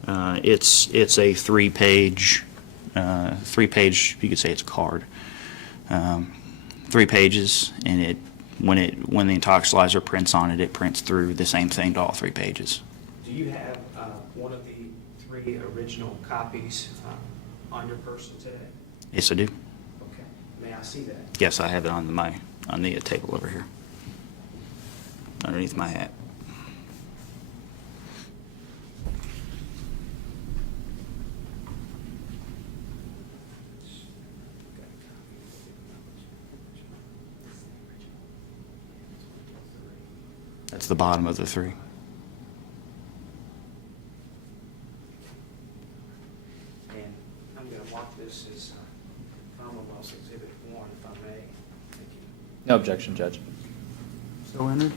It's a three-page, you could say it's a card. 3 pages, and when the intoxilizer prints on it, it prints through the same thing to all 3 pages. Do you have one of the 3 original copies on your person today? Yes, I do. Okay. May I see that? Yes, I have it on the table over here, underneath my hat. That's the bottom of the 3. And I'm going to mark this as Commonwealth's Exhibit 1, if I may. Thank you. No objection, Judge. So entered.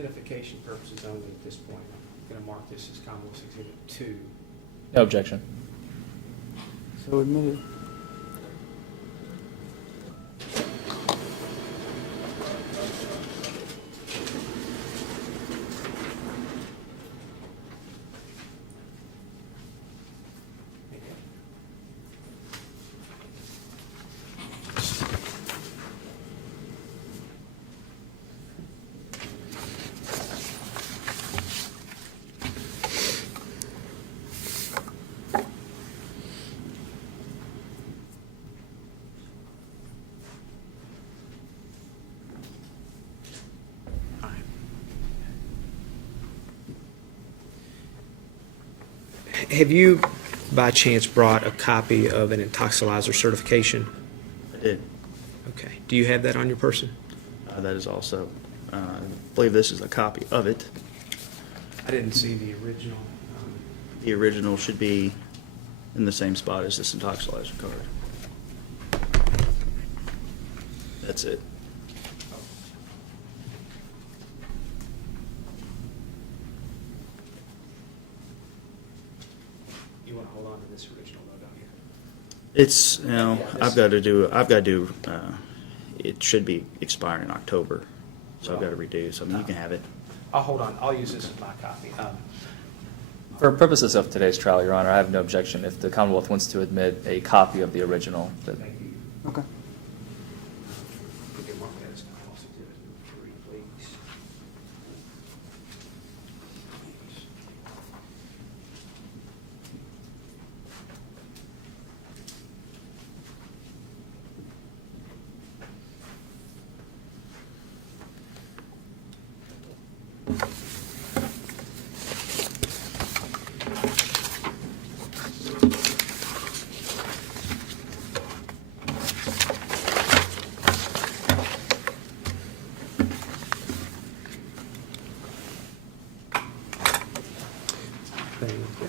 identification purposes only at this point, I'm going to mark this as Commonwealth's Exhibit 2. No objection. So admitted. Have you, by chance, brought a copy of an intoxilizer certification? I did. Okay. Do you have that on your person? That is also, I believe this is a copy of it. I didn't see the original. The original should be in the same spot as this intoxilizer card. That's it. You want to hold on to this original though, don't you? It's, you know, Yeah, I've got to do, it should be expiring in October, so I've got to redo, so I mean, you can have it. I'll hold on. I'll use this as my copy. For purposes of today's trial, Your Honor, I have no objection if the Commonwealth wants to admit a copy of the original. Thank you. Okay. We can mark that as Commonwealth's Exhibit 3, please. Thank you.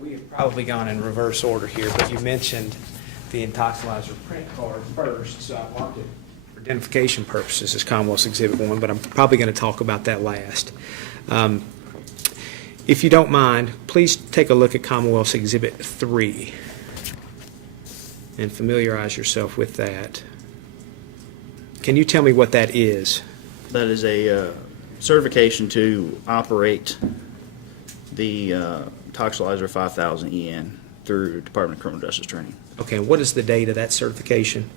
We have probably gone in reverse order here, but you mentioned the intoxilizer print card first, so I marked it for identification purposes as Commonwealth's Exhibit 1, but I'm probably going to talk about that last. If you don't mind, please take a look at Commonwealth's Exhibit 3 and familiarize yourself with that. Can you tell me what that is? That is a certification to operate the Toxilizer 5000 EN through Department of Criminal Justice Training. Okay, and what is the date of that certification?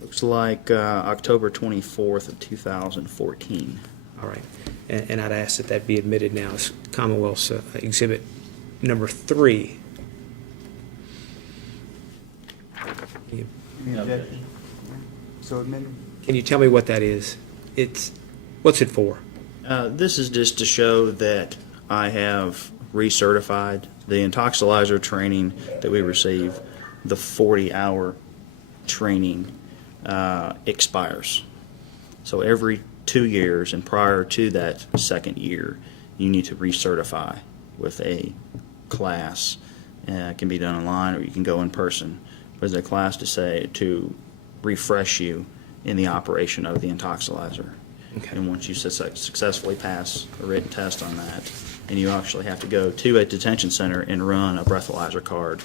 Looks like October 24th of 2014. All right, and I'd ask that that be admitted now as Commonwealth's Exhibit number 3. Any No objection? So admitted. Can you tell me what that is? What's it for? This is just to show that I have recertified the intoxilizer training that we receive. The 40-hour training expires. So every 2 years, and prior to that second year, you need to recertify with a class. It can be done online or you can go in person. But it's a class to refresh you in the operation of the intoxilizer. Okay. And once you successfully pass a written test on that, and you actually have to go to a detention center and run a breathalyzer card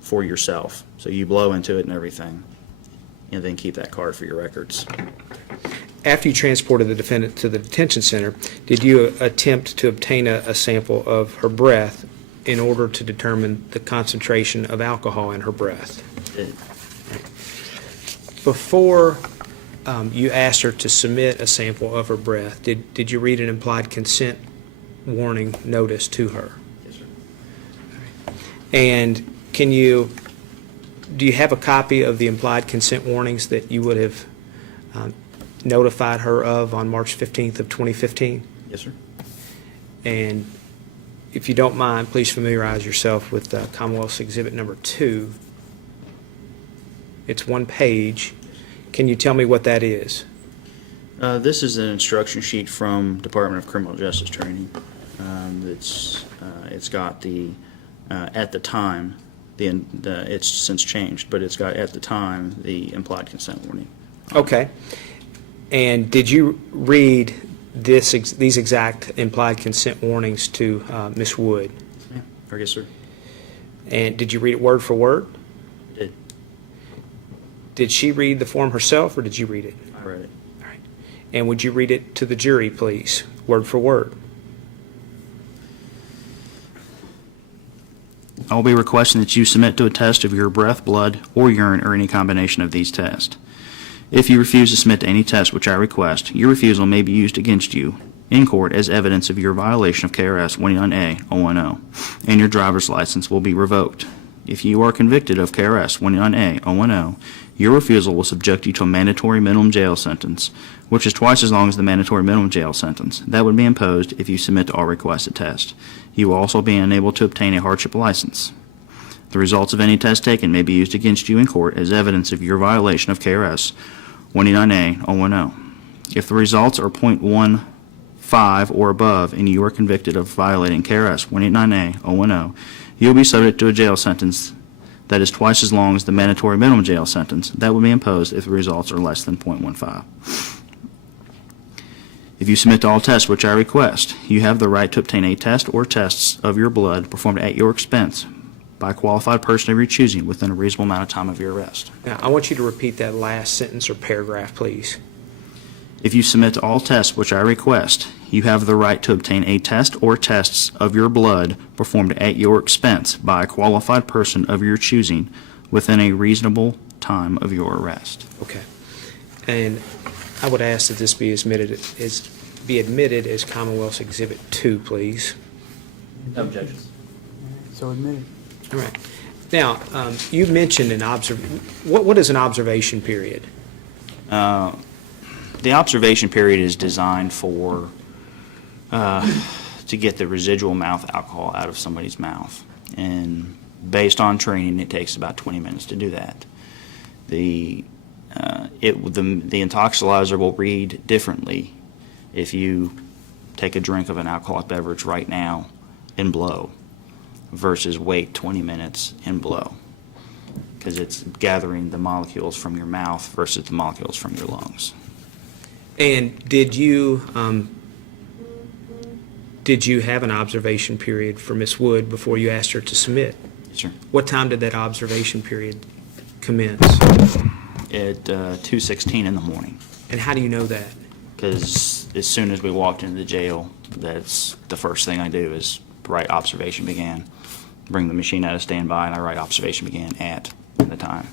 for yourself. So you blow into it and everything, and then keep that card for your records. After you transported the defendant to the detention center, did you attempt to obtain a sample of her breath in order to determine the concentration of alcohol in her breath? Before you asked her to submit a sample of her breath, did you read an implied consent warning notice to her? Yes, sir. And do you have a copy of the implied consent warnings that you would have notified her of on March 15th of 2015? Yes, sir. And if you don't mind, please familiarize yourself with Commonwealth's Exhibit number 2. It's one page. Can you tell me what that is? This is an instruction sheet from Department of Criminal Justice Training. It's got the at the time it's since changed, but it's got at the time the implied consent warning. Okay. And did you read these exact implied consent warnings to Ms. Wood? Yeah. Yes, sir. And did you read it word for word? Did. Did she read the form herself, or did you read it? I read it. All right. And would you read it to the jury, please, word for word? I will be requesting that you submit to a test of your breath, blood, or urine, or any combination of these tests. If you refuse to submit to any test which I request, your refusal may be used against you in court as evidence of your violation of KRS 189A-010, and your driver's license will be revoked. If you are convicted of KRS 189A-010, your refusal will subject you to a mandatory minimum jail sentence, which is twice as long as the mandatory minimum jail sentence that would be imposed if you submit to all requested tests. You will also be unable to obtain a hardship license. The results of any test taken may be used against you in court as evidence of your violation of KRS 189A-010. If the results are .15 or above and you are convicted of violating KRS 189A-010, you will be subject to a jail sentence that is twice as long as the mandatory minimum jail sentence that will be imposed if the results are less than .15. If you submit to all tests which I request, you have the right to obtain a test or tests of your blood performed at your expense by a qualified person of your choosing within a reasonable amount of time of your arrest. Now, I want you to repeat that last sentence or paragraph, please. If you submit to all tests which I request, you have the right to obtain a test or tests of your blood performed at your expense by a qualified person of your choosing within a reasonable time of your arrest. Okay. And I would ask that this be admitted as Commonwealth's Exhibit 2, please. No objections. So admitted. All right. Now, you mentioned what is an observation period? The observation period is designed for to get the residual mouth alcohol out of somebody's mouth, and based on training, it takes about 20 minutes to do that. The intoxilizer will read differently if you take a drink of an alcoholic beverage right now and blow versus wait 20 minutes and blow, because it's gathering the molecules from your mouth versus the molecules from your lungs. And did you have an observation period for Ms. Wood before you asked her to submit? Yes, sir. What time did that observation period commence? At 2:16 in the morning, And how do you know that? because as soon as we walked into the jail, that's the first thing I do is write observation began, bring the machine out of standby, and I write observation began at the time.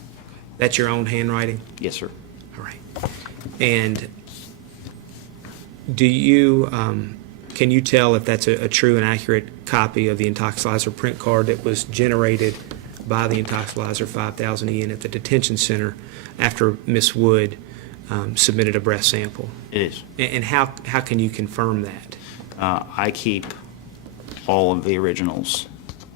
That's your own handwriting? Yes, sir. All right. And do you, can you tell if that's a true and accurate copy of the Intoxilizer print card that was generated by the Intoxilizer 5000EN at the detention center after Ms. Wood submitted a breath sample? It is. And how can you confirm that? I keep all of the originals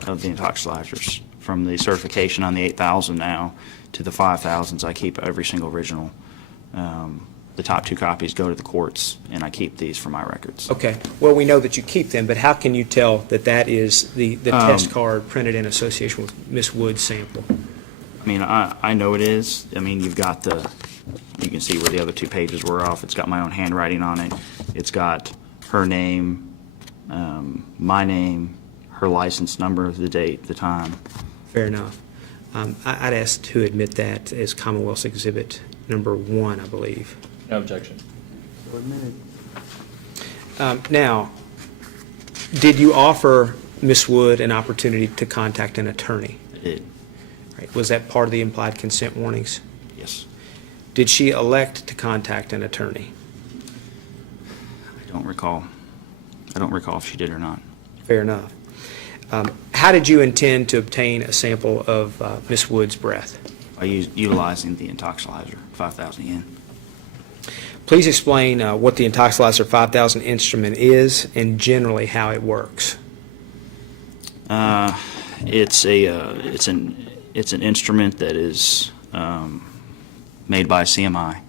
of the intoxilizers, from the certification on the 8000 now to the 5000s. I keep every single original. The top 2 copies go to the courts, and I keep these for my records. Okay. Well, we know that you keep them, but how can you tell that that is the test card printed in association with Ms. Wood's sample? I mean, I know it is. I mean, you can see where the other 2 pages were off. It's got my own handwriting on it. It's got her name, my name, her license number, the date, the time. Fair enough. I'd ask to admit that as Commonwealth's Exhibit number 1, I believe. No objection. So admitted. Now, did you offer Ms. Wood an opportunity to contact an attorney? I did. Right. Was that part of the implied consent warnings? Yes. Did she elect to contact an attorney? I don't recall. I don't recall if she did or not. Fair enough. How did you intend to obtain a sample of Ms. Wood's breath? By utilizing the intoxilizer, 5000 yen. Please explain what the Intoxilizer 5000 instrument is and generally how it works. It's an instrument that is made by CMI,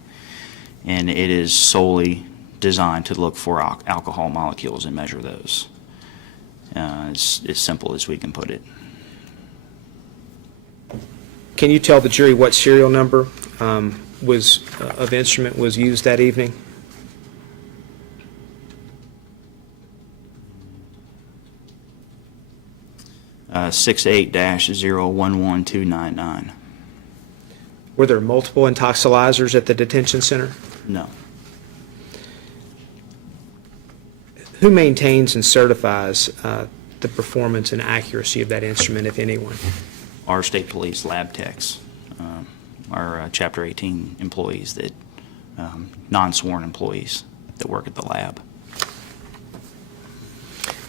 and it is solely designed to look for alcohol molecules and measure those. It's as simple as we can put it. Can you tell the jury what serial number of instrument was used that evening? 68-011299. Were there multiple intoxilizers at the detention center? No. Who maintains and certifies the performance and accuracy of that instrument, if anyone? Our state police lab techs, our Chapter 18 employees, that non-sworn employees that work at the lab.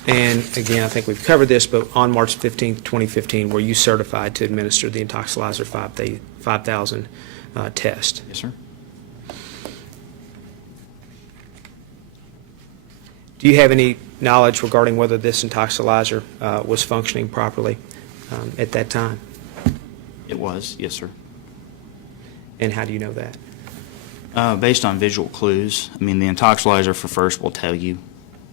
And again, I think we've covered this, but on March 15th, 2015, were you certified to administer the Intoxilizer 5000 test? Yes, sir. Do you have any knowledge regarding whether this Intoxilizer was functioning properly at that time? It was, yes, sir. And how do you know that? Based on visual clues. I mean, the Intoxilizer for first will tell you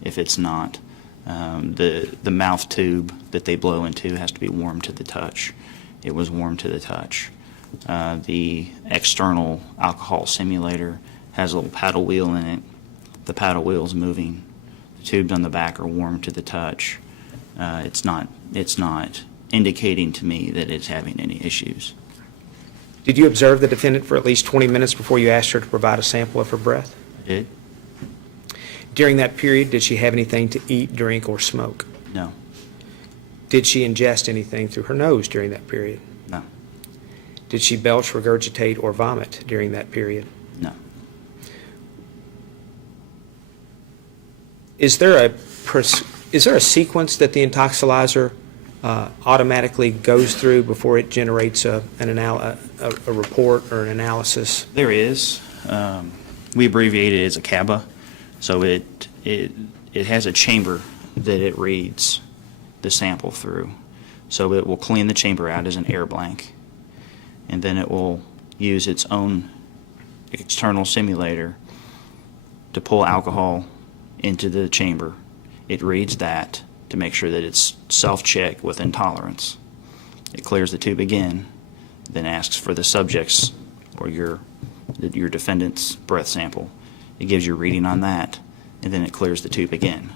if it's not. The mouth tube that they blow into has to be warm to the touch. It was warm to the touch. The external alcohol simulator has a little paddle wheel in it. The paddle wheel is moving. The tubes on the back are warm to the touch. It's not indicating to me that it's having any issues. Did you observe the defendant for at least 20 minutes before you asked her to provide a sample of her breath? I did? During that period, did she have anything to eat, drink, or smoke? No. Did she ingest anything through her nose during that period? No. Did she belch, regurgitate, or vomit during that period? No. Is there a sequence that the Intoxilizer automatically goes through before it generates a report or an analysis? There is. We abbreviate it as a CABA. So it has a chamber that it reads the sample through. So it will clean the chamber out as an air blank, and then it will use its own external simulator to pull alcohol into the chamber. It reads that to make sure that it's self-checked with intolerance. It clears the tube again, then asks for the subject's or your defendant's breath sample. It gives you a reading on that, and then it clears the tube again.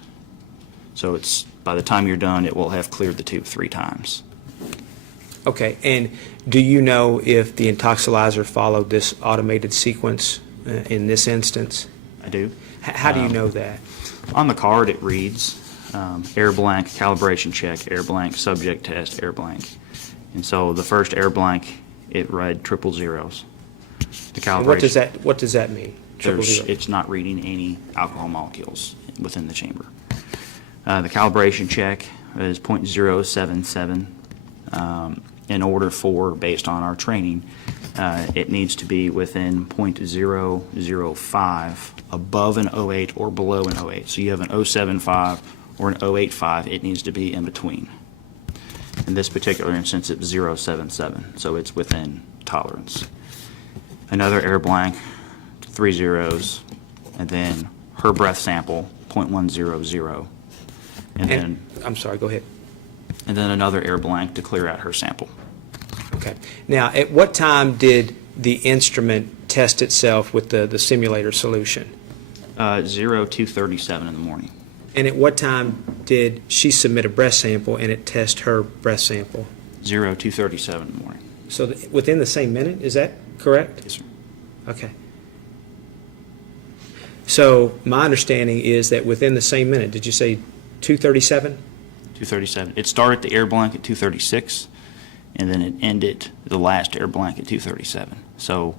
So it's, by the time you're done, it will have cleared the tube 3 times. Okay, and do you know if the Intoxilizer followed this automated sequence in this instance? I do. How do you know that? On the card it reads air blank, calibration check, air blank, subject test, air blank. And so the first air blank, it read 000. The calibration. And what does that mean? 000? It's not reading any alcohol molecules within the chamber. The calibration check is .077. In order for, based on our training, it needs to be within .005 above an 08 or below an 08. So you have an 075 or an 085, it needs to be in between. In this particular instance, it's 077, so it's within tolerance. Another air blank, 3 zeros, and then her breath sample, .100. And then, I'm sorry, go ahead. and then another air blank to clear out her sample. Okay. Now, at what time did the instrument test itself with the simulator solution? 0237 in the morning. And at what time did she submit a breath sample and it test her breath sample? 0237 in the morning. So within the same minute, is that correct? Yes, sir. Okay. So my understanding is that within the same minute, did you say 237? 237. It started the air blank at 236, and then it ended the last air blank at 237. So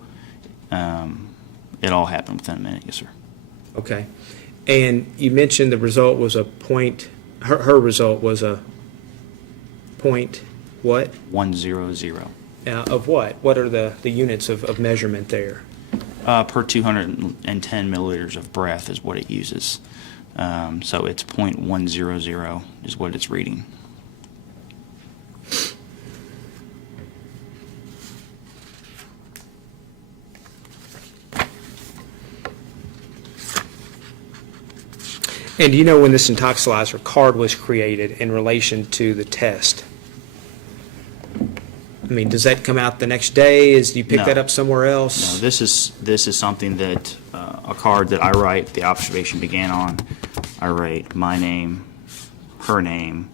it all happened within a minute, yes, sir. Okay. And you mentioned the result was a point, her result was a point what? 100. Of what? What are the units of measurement there? Per 210 milliliters of breath is what it uses. So it's .100 is what it's reading. And do you know when this intoxilizer card was created in relation to the test? I mean, does that come out the next day? Do you pick No. that up somewhere No, else? this is something that, a card that I write, the observation began on. I write my name, her name,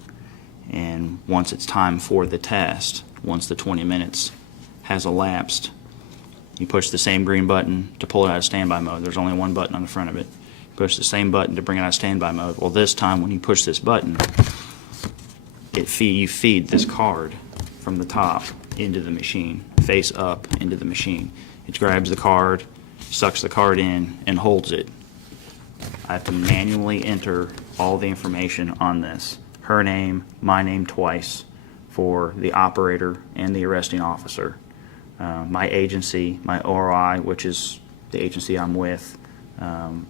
and once it's time for the test, once the 20 minutes has elapsed, you push the same green button to pull it out of standby mode. There's only one button on the front of it. Push the same button to bring it out of standby mode. Well, this time when you push this button, you feed this card from the top into the machine, face up into the machine. It grabs the card, sucks the card in, and holds it. I have to manually enter all the information on this. Her name, my name twice for the operator and the arresting officer. My agency, my ORI, which is the agency I'm with, the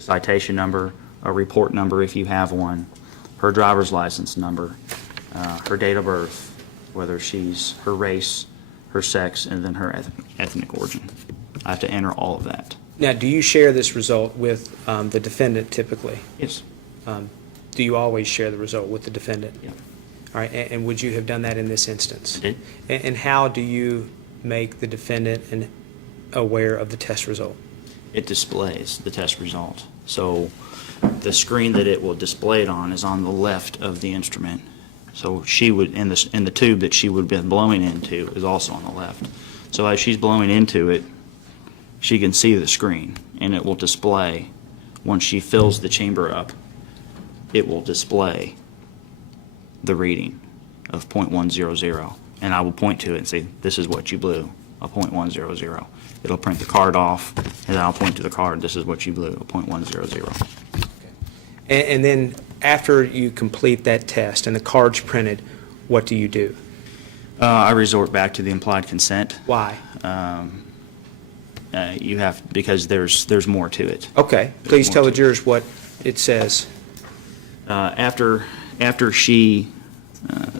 citation number, a report number if you have one, her driver's license number, her date of birth, whether she's her race, her sex, and then her ethnic origin. I have to enter all of that. Now, do you share this result with the defendant typically? Yes. Do you always share the result with the defendant? Yeah. All right, and would you have done that in this instance? I did. And how do you make the defendant aware of the test result? It displays the test result. So the screen that it will display it on is on the left of the instrument. So she would, in the tube that she would have been blowing into is also on the left. So as she's blowing into it, she can see the screen, and it will display, once she fills the chamber up, it will display the reading of .100, and I will point to it and say, this is what you blew, a .100. It'll print the card off, and then I'll point to the card, this is what you blew, a .100. And then after you complete that test and the card's printed, what do you do? I resort back to the implied consent. Why? You have, because there's more to it. Okay, please tell the jurors what it says. After she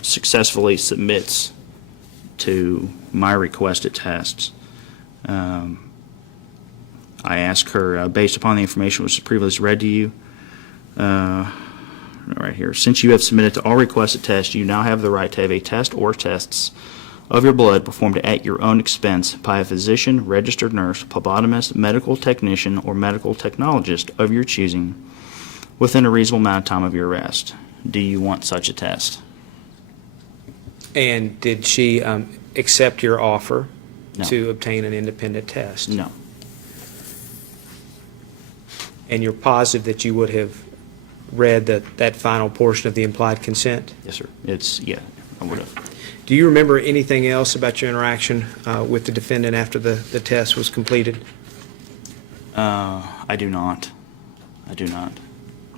successfully submits to my requested tests, I ask her, based upon the information which was previously read to you, right here, since you have submitted to all requested tests, you now have the right to have a test or tests of your blood performed at your own expense by a physician, registered nurse, phlebotomist, medical technician, or medical technologist of your choosing within a reasonable amount of time of your arrest. Do you want such a test? And did she accept your offer No. to obtain an independent test? No. And you're positive that you would have read that final portion of the implied consent? Yes, sir. Yeah, I would have. Do you remember anything else about your interaction with the defendant after the test was completed? I do not. I do not.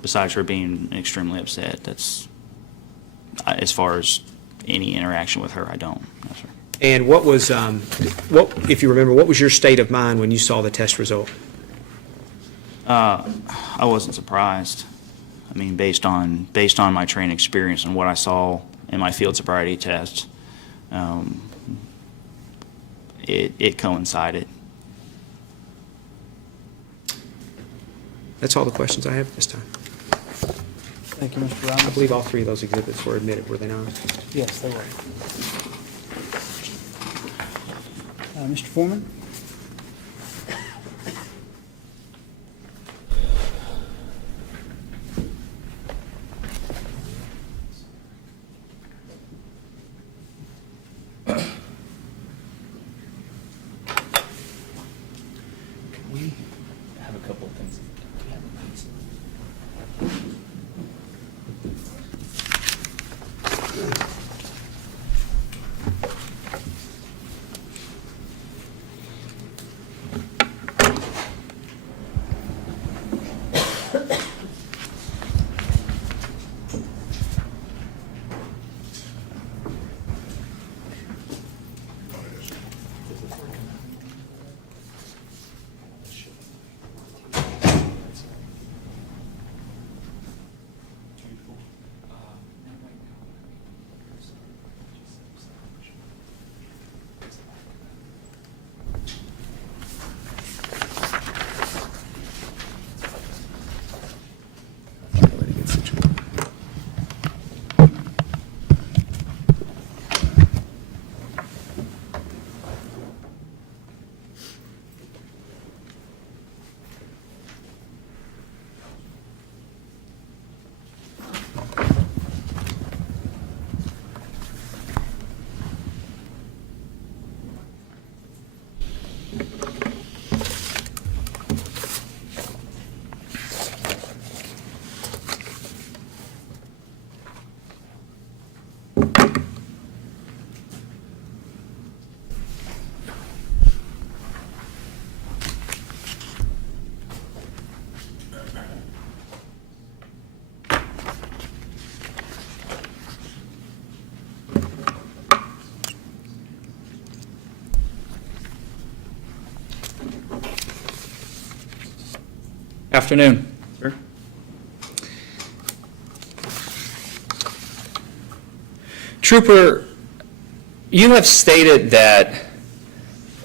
Besides her being extremely upset, that's, as far as any interaction with her, I don't. No, sir. And what was, if you remember, what was your state of mind when you saw the test result? I wasn't surprised. I mean, based on my training experience and what I saw in my field sobriety test, it coincided. That's all the questions I have at this time. Thank you, Mr. I Robbins. believe all three of those exhibits were admitted, were they not? Yes, they were. Mr. Foreman? We have a couple of things. Afternoon. Sure. Trooper, you have stated that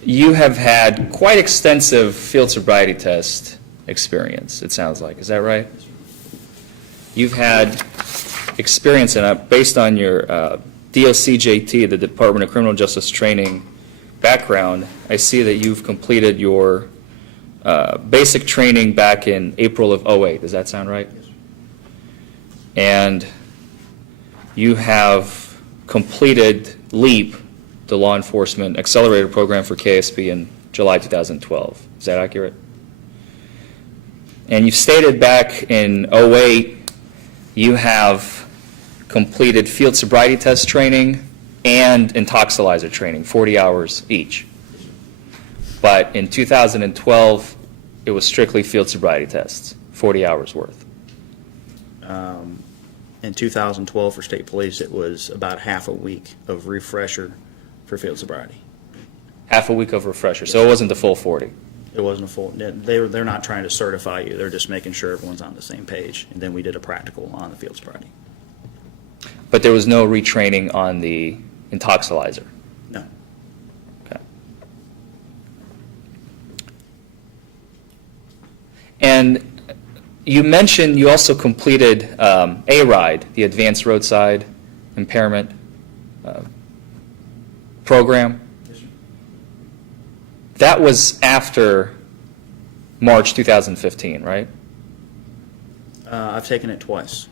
you have had quite extensive field sobriety test experience, it sounds like. Is that right? You've had experience in it based on your DOCJT, the Department of Criminal Justice Training background. I see that you've completed your basic training back in April of '08. Does that sound right? Yes. And you have completed LEAP, the Law Enforcement Accelerator Program for KSP, in July 2012. Is that accurate? And you've stated back in '08 you have completed field sobriety test training and intoxilizer training, 40 hours each. But in 2012, it was strictly field sobriety tests, 40 hours worth. In 2012 for state police, it was about half a week of refresher for field sobriety. Half a week of refresher, so it wasn't the full 40. It wasn't a full, they're not trying to certify you, they're just making sure everyone's on the same page. And then we did a practical on the field sobriety. But there was no retraining on the intoxilizer. No. Okay. And you mentioned you also completed ARIDE, the Advanced Roadside Impairment Program. Yes, sir. That was after March 2015, right? I've taken it twice.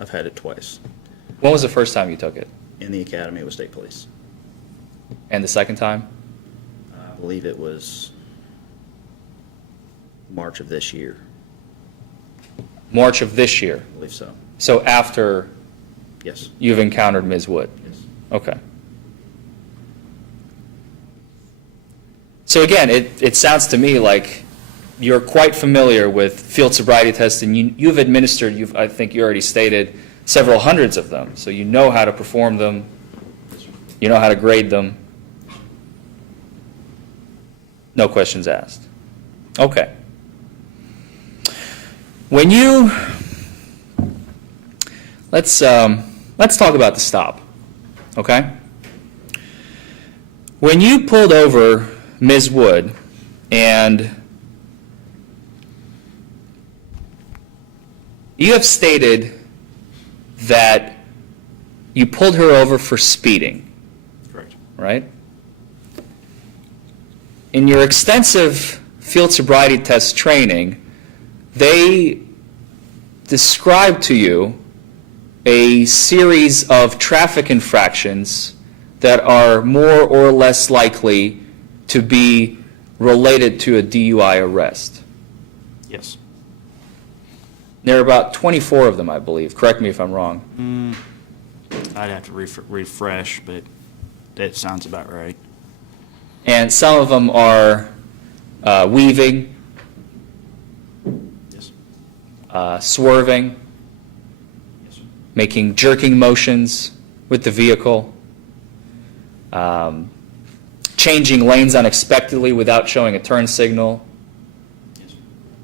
I've had it twice When was the first time you took it? in the academy with state police. And the second time? I believe it was March of this year. March of this year. I believe so. So after Yes. you've encountered Ms. Wood? Yes. Okay. So again, it sounds to me like you're quite familiar with field sobriety tests, and you've administered, I think you already stated, several hundreds of them. So you know how to perform them, you know how to grade them. No questions asked. Okay. When you, let's talk about the stop, okay? When you pulled over Ms. Wood and you have stated that you pulled her over for speeding, Correct. right? In your extensive field sobriety test training, they described to you a series of traffic infractions that are more or less likely to be related to a DUI arrest. Yes. There are about 24 of them, I believe. Correct me if I'm wrong. I'd have to refresh, but that sounds about right. And some of them are weaving, Yes. swerving, Yes, sir. making jerking motions with the vehicle, changing lanes unexpectedly without showing a turn signal, Yes, sir.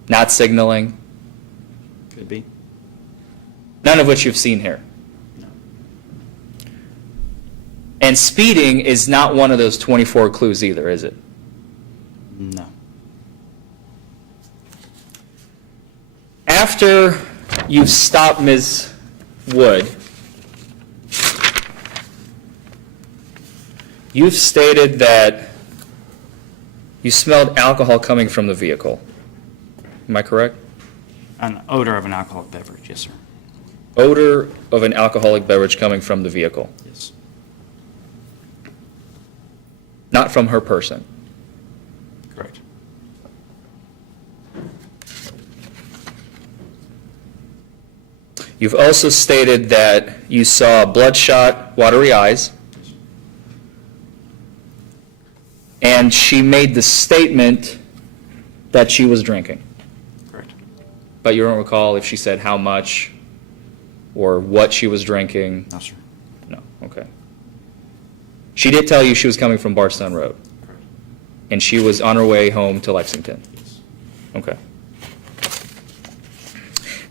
not signaling, Could be. none of which you've seen here. No. And speeding is not one of those 24 clues either, is it? No. After you've stopped Ms. Wood, you've stated that you smelled alcohol coming from the vehicle. Am I correct? An odor of an alcoholic beverage, yes, sir. Odor of an alcoholic beverage coming from the vehicle, Yes. not from her person. Correct. You've also stated that you saw bloodshot, watery eyes. And she made the statement that she was drinking. Correct. But you don't recall if she said how much or what she was drinking? No, sir. No, okay. She did tell you she was coming from Barstone Road, Correct. and she was on her way home to Lexington. Yes. Okay.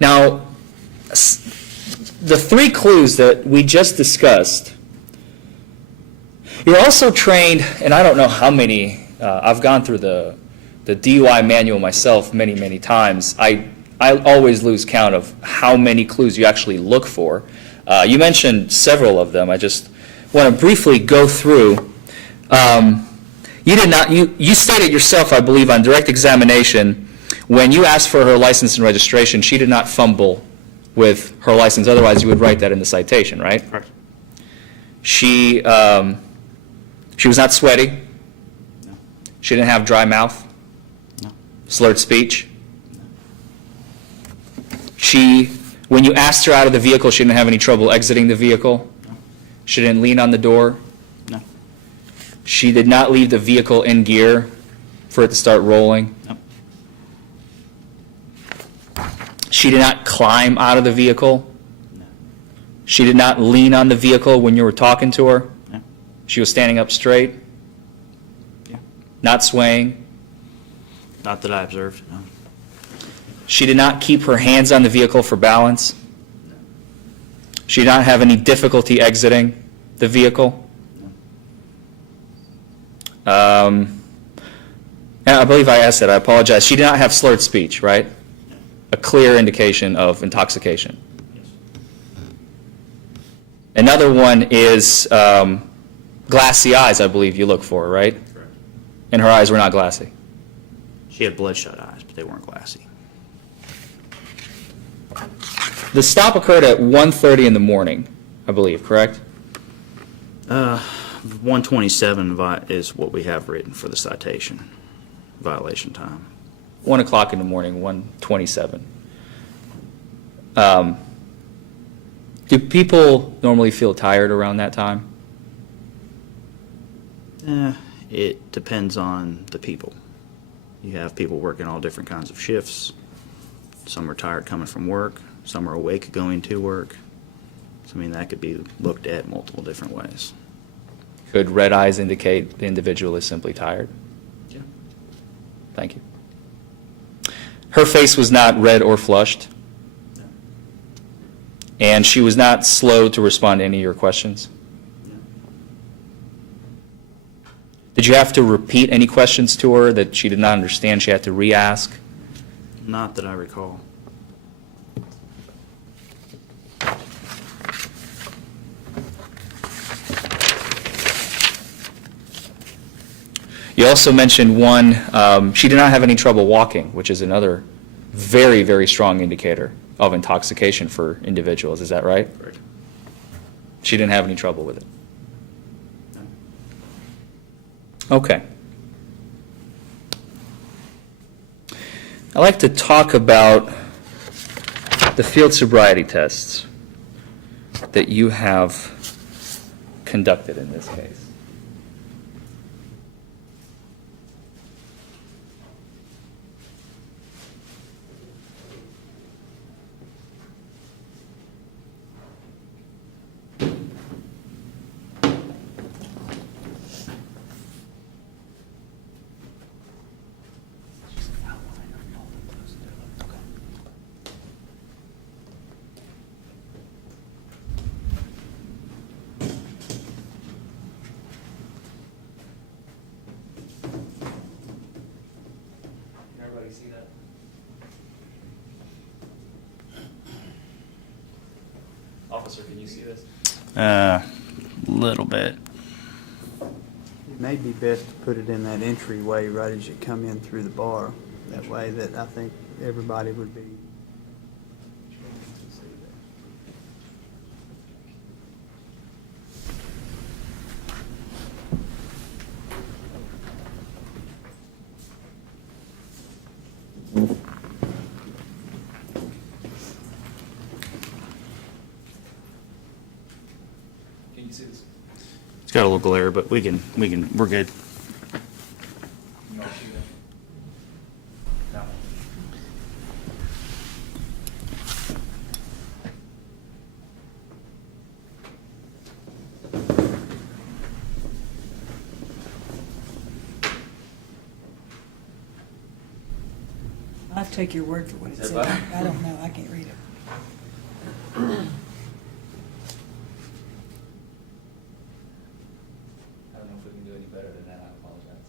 Now, the three clues that we just discussed, you're also trained, and I don't know how many, I've gone through the DUI manual myself many, many times. I always lose count of how many clues you actually look for. You mentioned several of them. I just want to briefly go through. You stated yourself, I believe, on direct examination, when you asked for her license and registration, she did not fumble with her license. Otherwise, you would write that in the citation, right? Correct. She was not sweaty. No. She didn't have dry mouth. No. Slurred speech. When you asked her out of the vehicle, she didn't have any trouble exiting the vehicle. No. She didn't lean on the door. No. She did not leave the vehicle in gear for it to start rolling. No. She did not climb out of the vehicle. No. She did not lean on the vehicle when you were talking to her. No. She was standing up straight, Yeah. not swaying. Not that I observed. No. She did not keep her hands on the vehicle for balance. She did not have any difficulty exiting the vehicle. And I believe I asked that. I apologize. She did not have slurred speech, right? A clear indication of intoxication. Yes. Another one is glassy eyes, I believe you look for, right? Correct. And her eyes were not glassy. She had bloodshot eyes, but they weren't glassy. The stop occurred at 1:30 in the morning, I believe, correct? 127 is what we have written for the citation, violation time. 1 o'clock in the morning, 1:27. Do people normally feel tired around that time? It depends on the people. You have people working all different kinds of shifts. Some are tired coming from work. Some are awake going to work. So, I mean, that could be looked at multiple different ways. Could red eyes indicate the individual is simply tired? Yeah. Thank you. Her face was not red or flushed, No. and she was not slow to respond to any of your questions. No. Did you have to repeat any questions to her that she did not understand, she had to re-ask? Not that I recall. You also mentioned one, she did not have any trouble walking, which is another very, very strong indicator of intoxication for individuals. Is that right? Correct. She didn't have any trouble with it. No. Okay. I'd like to talk about the field sobriety tests that you have conducted in this case. Everybody see that? Officer, can you see this? Little bit. It may be best to put it in that entryway right as you come in through the bar. That way that I think everybody would be. Can you see this? It's got a little glare, but we're good. No. I'll have to take your word for what it Is said. that better? I don't know, I can't read it. I don't know if we can do any better than that, I apologize.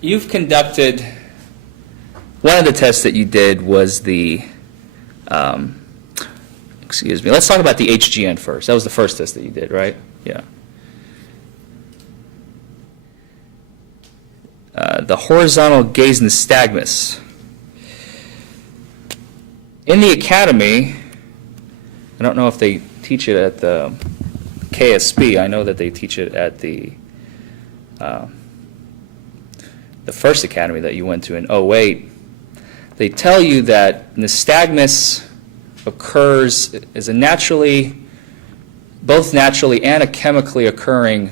You've conducted, one of the tests that you did was the, excuse me, let's talk about the HGN first. That was the first test that you did, right? Yeah. The horizontal gaze nystagmus. In the academy, I don't know if they teach it at the KSB. I know that they teach it at the first academy that you went to in '08. They tell you that nystagmus occurs, is a both naturally and a chemically occurring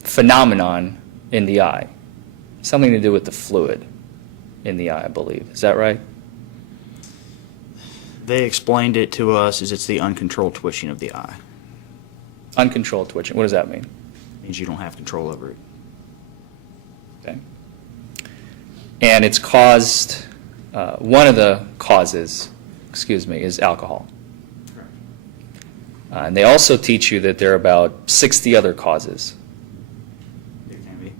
phenomenon in the eye. Something to do with the fluid in the eye, I believe. Is that right? They explained it to us as it's the uncontrolled twitching of the eye. Uncontrolled twitching. What does that mean? It means you don't have control over it. Okay. And it's caused, one of the causes, is alcohol. And they also teach you that there are about 60 other causes, It can be.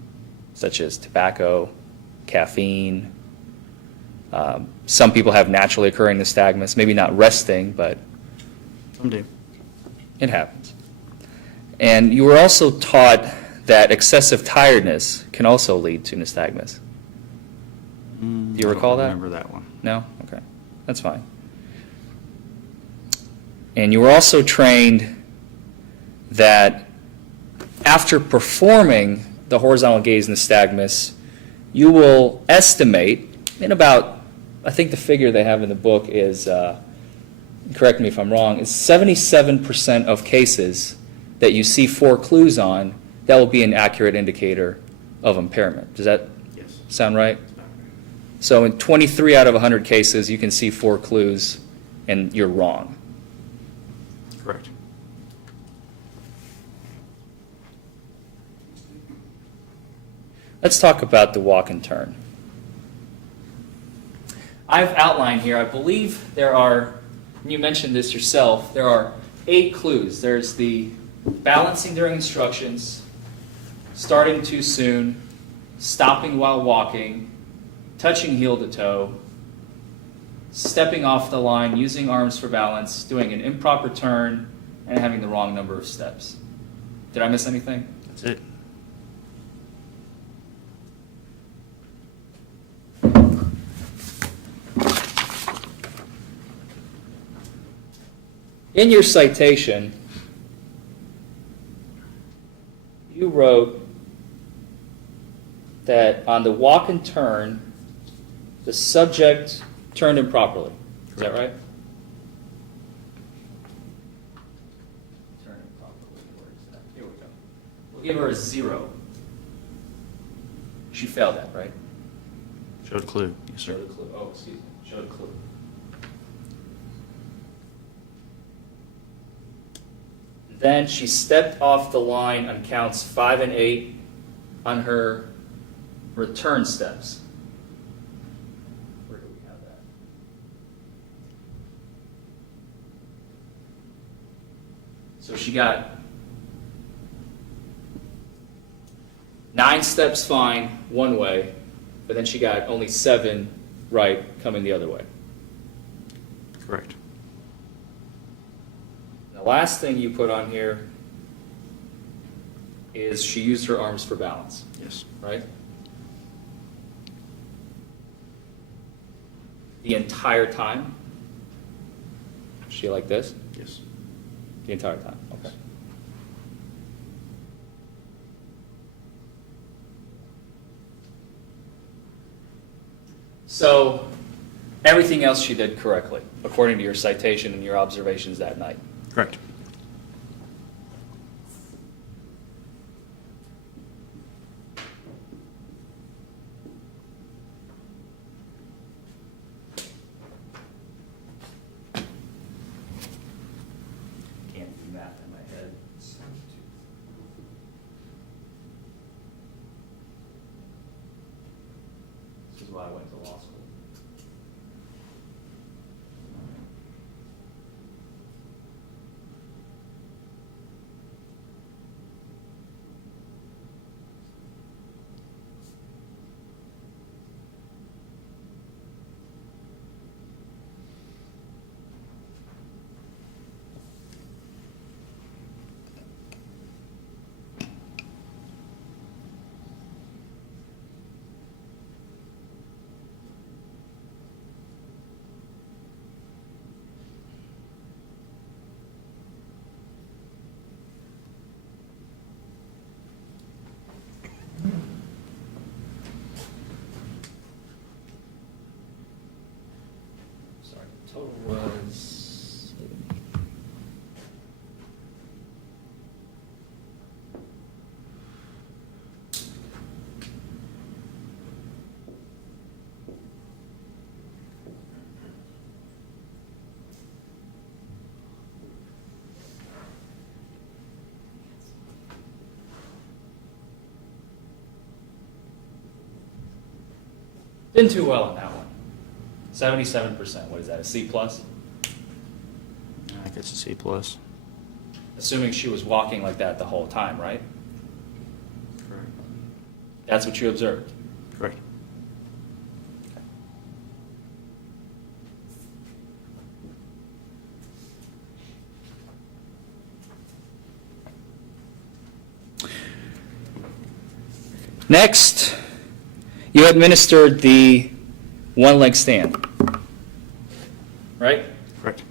such as tobacco, caffeine. Some people have naturally occurring nystagmus, maybe not resting, but Some do. it happens. And you were also taught that excessive tiredness can also lead to nystagmus. Do you recall that? I don't remember that one. No? Okay. That's fine. And you were also trained that after performing the horizontal gaze nystagmus, you will estimate in about, I think the figure they have in the book is, correct me if I'm wrong, is 77% of cases that you see 4 clues on, that will be an accurate indicator of impairment. Does that Yes. sound right? So in 23 out of 100 cases, you can see 4 clues and you're wrong. Correct. Let's talk about the walk and turn. I've outlined here, I believe there are, and you mentioned this yourself, there are 8 clues. There's the balancing during instructions, starting too soon, stopping while walking, touching heel to toe, stepping off the line, using arms for balance, doing an improper turn, and having the wrong number of steps. Did I miss anything? That's it. In your citation, you wrote that on the walk and turn, the subject turned improperly. Is that right? Turn improperly. Where is that? Here we go. We'll give her a 0. She failed that, right? Showed a clue. Yes, sir. Showed a clue. Oh, excuse me. Showed a clue. Then she stepped off the line on counts 5 and 8 on her return steps. Where do we have that? So she got 9 steps fine one way, but then she got only 7 right coming the other way. Correct. The last thing you put on here is she used her arms for balance, Yes. right? The entire time? She like this? Yes. The entire time, okay. So, Everything else she did correctly, according to your citation and your observations that night. Correct. Can't do math in my head. This is why I went to law school. Sorry, total was. Didn't too well on that one. 77%. What is that? A C plus? I think it's a C plus. Assuming she was walking like that the whole time, right? Correct. That's what you observed. Correct. Next, you administered the one-leg stand, right? Correct.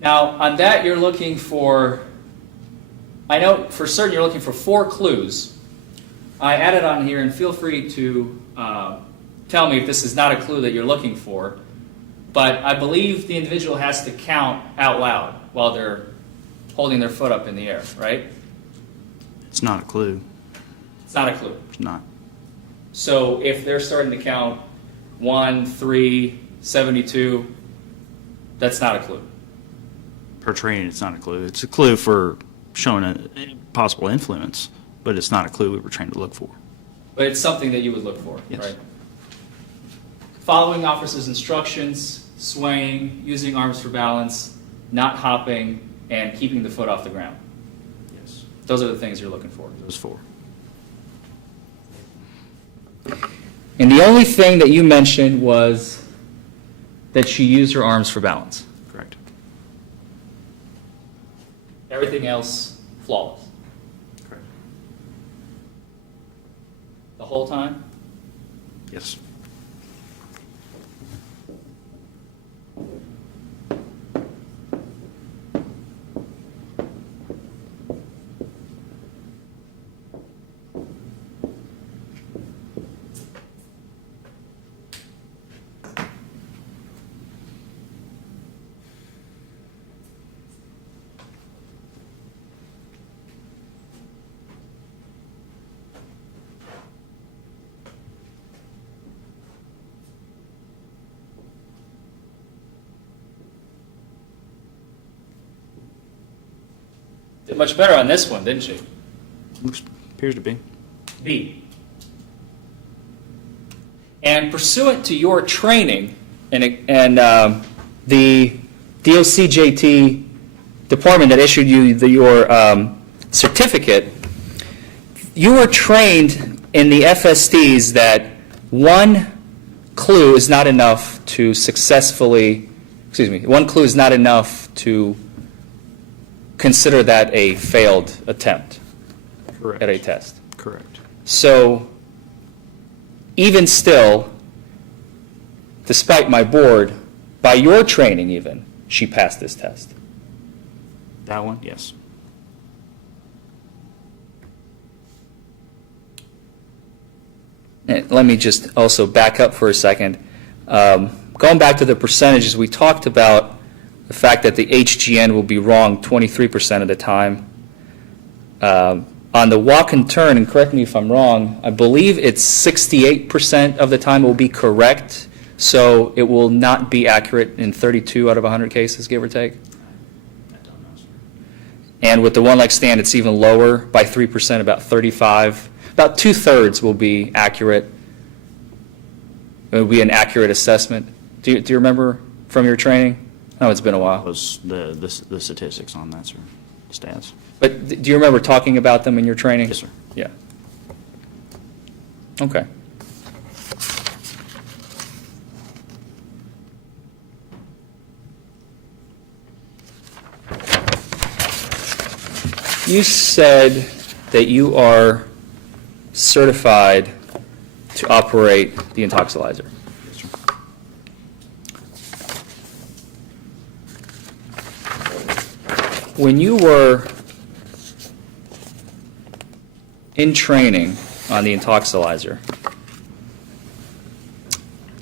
Now, on that, you're looking for, I know for certain you're looking for 4 clues. I added on here, and feel free to tell me if this is not a clue that you're looking for, but I believe the individual has to count out loud while they're holding their foot up in the air, right? It's not a clue. It's not a clue. It's not. So if they're starting to count 1, 3, 72, that's not a clue. Per training, it's not a clue. It's a clue for showing a possible influence, but it's not a clue we were trained to look for. But it's something that you would look for, Yes. right? Following officer's instructions, swaying, using arms for balance, not hopping, and keeping the foot off the ground. Yes. Those are the things you're looking for. Those 4. And the only thing that you mentioned was that she used her arms for balance. Correct. Everything else, flawless. Correct. The whole time? Yes. Did much better on this one, didn't she? Appears to be. B. And pursuant to your training and the DOCJT department that issued you your certificate, you were trained in the FSDs that one clue is not enough to successfully, one clue is not enough to consider that a failed attempt. Correct. at a test. Correct. So even still, despite my board, by your training even, she passed this test. That one, yes. And let me just also back up for a second. Going back to the percentages, we talked about the fact that the HGN will be wrong 23% of the time. On the walk and turn, and correct me if I'm wrong, I believe it's 68% of the time it will be correct, so it will not be accurate in 32 out of 100 cases, give or take. I don't know, sir. And with the one leg stand, it's even lower by 3%, about 35. About 2/3 will be accurate. It will be an accurate assessment. Do you remember from your training? No, it's been a while. Was the statistics on that, sir? Stats. But do you remember talking about them in your training? Yes, sir. Yeah. Okay. You said that you are certified to operate the intoxilizer. Yes, sir. When you were in training on the intoxilizer,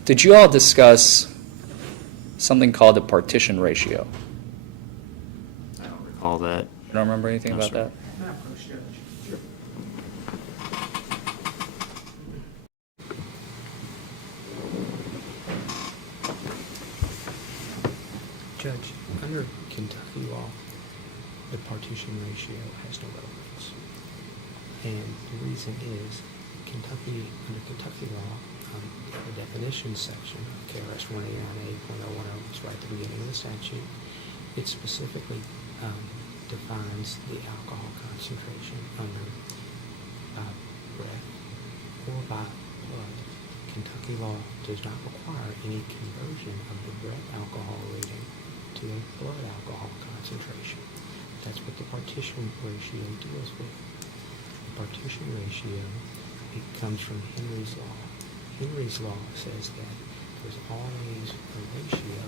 did you all discuss something called the partition ratio? I don't recall that. You don't remember anything No, about sir. that? Judge, under Kentucky law, the partition ratio has no relevance. And the reason is, under Kentucky law, the definitions section of KRS 181A.010 is right at the beginning of the statute. It specifically defines the alcohol concentration under breath or by blood. Kentucky law does not require any conversion of the breath alcohol reading to a blood alcohol concentration. That's what the partition ratio deals with. The partition ratio, it comes from Henry's law. Henry's law says that there's always a ratio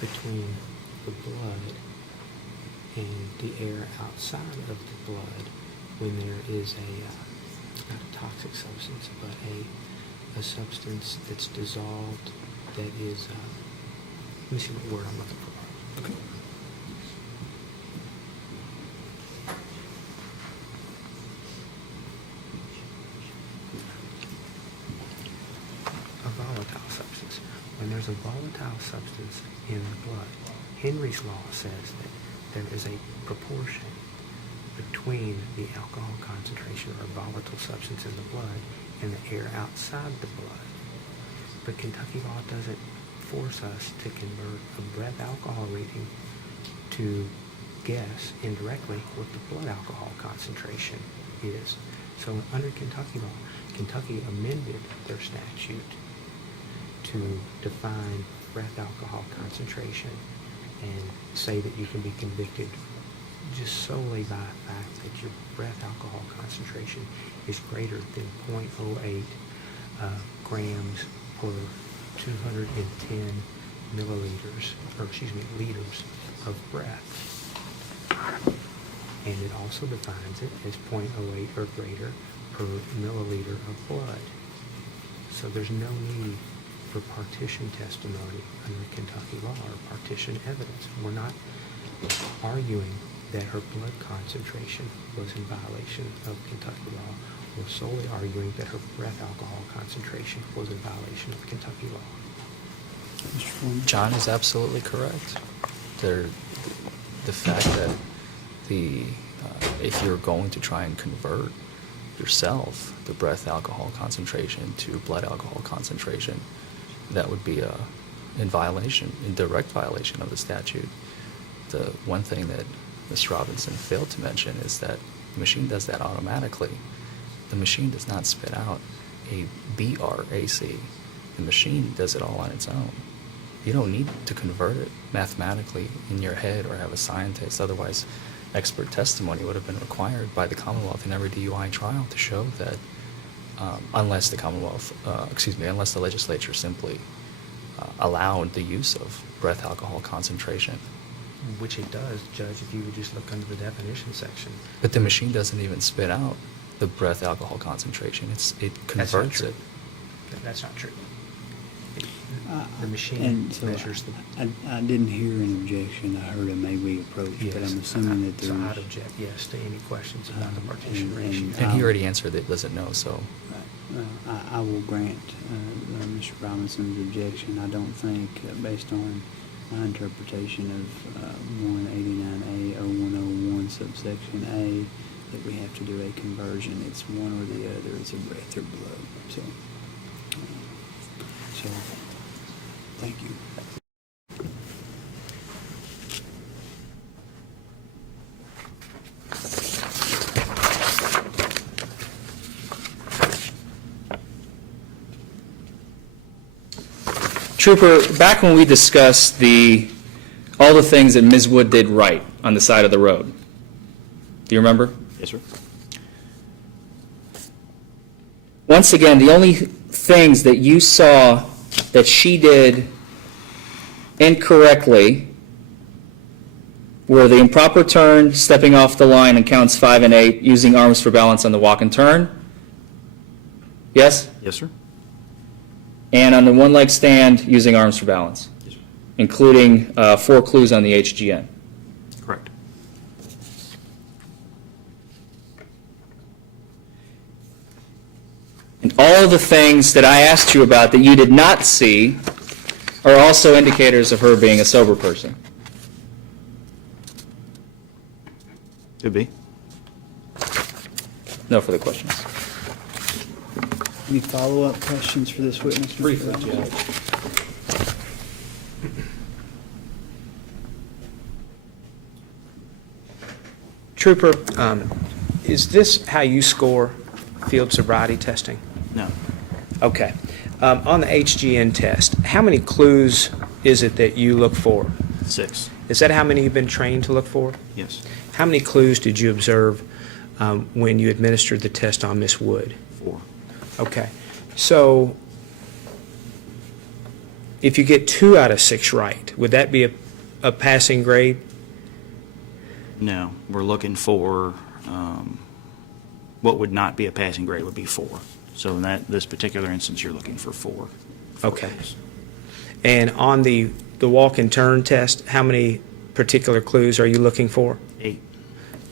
between the blood and the air outside of the blood when there is not a toxic substance, but a substance that's dissolved that is, let me see what word I'm looking for. Okay. A volatile substance. When there's a volatile substance in the blood, Henry's law says that there is a proportion between the alcohol concentration or volatile substance in the blood and the air outside the blood. But Kentucky law doesn't force us to convert a breath alcohol reading to guess indirectly what the blood alcohol concentration is. So under Kentucky law, Kentucky amended their statute to define breath alcohol concentration and say that you can be convicted just solely by the fact that your breath alcohol concentration is greater than 0.08 grams per 210 milliliters, or excuse me, liters of breath. And it also defines it as 0.08 or greater per milliliter of blood. So there's no need for partition testimony under Kentucky law or partition evidence. We're not arguing that her blood concentration was in violation of Kentucky law. We're solely arguing that her breath alcohol concentration was in violation of Kentucky law. Mr. Foreman? John is absolutely correct. The fact that if you're going to try and convert yourself the breath alcohol concentration to blood alcohol concentration, that would be in direct violation of the statute. The one thing that Ms. Robinson failed to mention is that the machine does that automatically. The machine does not spit out a BRAC. The machine does it all on its own. You don't need to convert it mathematically in your head or have a scientist. Otherwise, expert testimony would have been required by the Commonwealth in every DUI trial to show that unless the unless the legislature simply allowed the use of breath alcohol concentration. Which it does, Judge, if you would just look under the definition section. But the machine doesn't even spit out the breath alcohol concentration. It That's not converts true. it. That's not true. The machine And so measures the. I didn't hear an objection. I heard a maybe approach, but I'm assuming that So I'd there's. object, yes, to any questions about the partition and- ratio. And he already answered that it doesn't know, so. I will grant Mr. Robinson's objection. I don't think, based on my interpretation of 189A 0101 subsection A, that we have to do a conversion. It's one or the other. It's a breath or blow. So thank you. Trooper, back when we discussed all the things that Ms. Wood did right on the side of the road, do you remember? Yes, sir. Once again, the only things that you saw that she did incorrectly were the improper turn, stepping off the line in counts 5 and 8, using arms for balance on the walk and turn. Yes? Yes, sir. And on the one-leg stand, using arms for balance, Yes, sir. including 4 clues on the HGN. Correct. And all of the things that I asked you about that you did not see are also indicators of her being a sober person. Could be. No further questions. Any follow-up questions for this witness? Mr. Briefly, Robinson? Judge. Trooper, is this how you score field sobriety testing? No. Okay. On the HGN test, how many clues is it that you look for? 6. Is that how many you've been trained to look for? Yes. How many clues did you observe when you administered the test on Miss Wood? 4. Okay. So if you get 2 out of 6 right, would that be a passing grade? No. We're looking for, what would not be a passing grade would be 4. So in this particular instance, you're looking for 4. Okay. And on the walk and turn test, how many particular clues are you looking for? 8.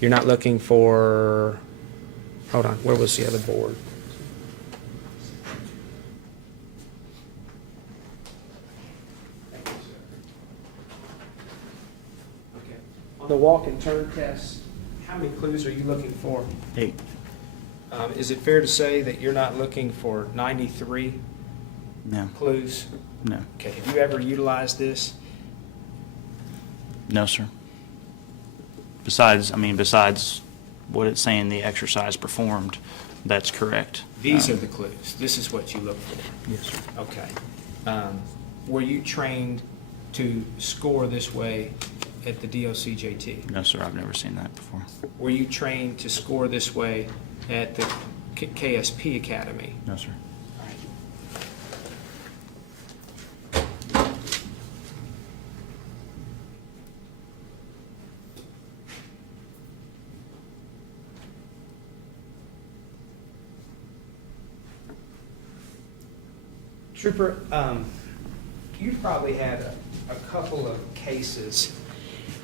You're not looking for, hold on, where was the other board? Okay. On the walk and turn test, how many clues are you looking for? 8. Is it fair to say that you're not looking for 93 No. clues? No. Okay, have you ever utilized this? No, sir. Besides what it's saying the exercise performed, that's correct. These are the clues. This is what you look for. Yes, sir. Okay. Were you trained to score this way at the DOCJT? No, sir, I've never seen that before. Were you trained to score this way at the KSP Academy? No, sir. Trooper, you've probably had a couple of cases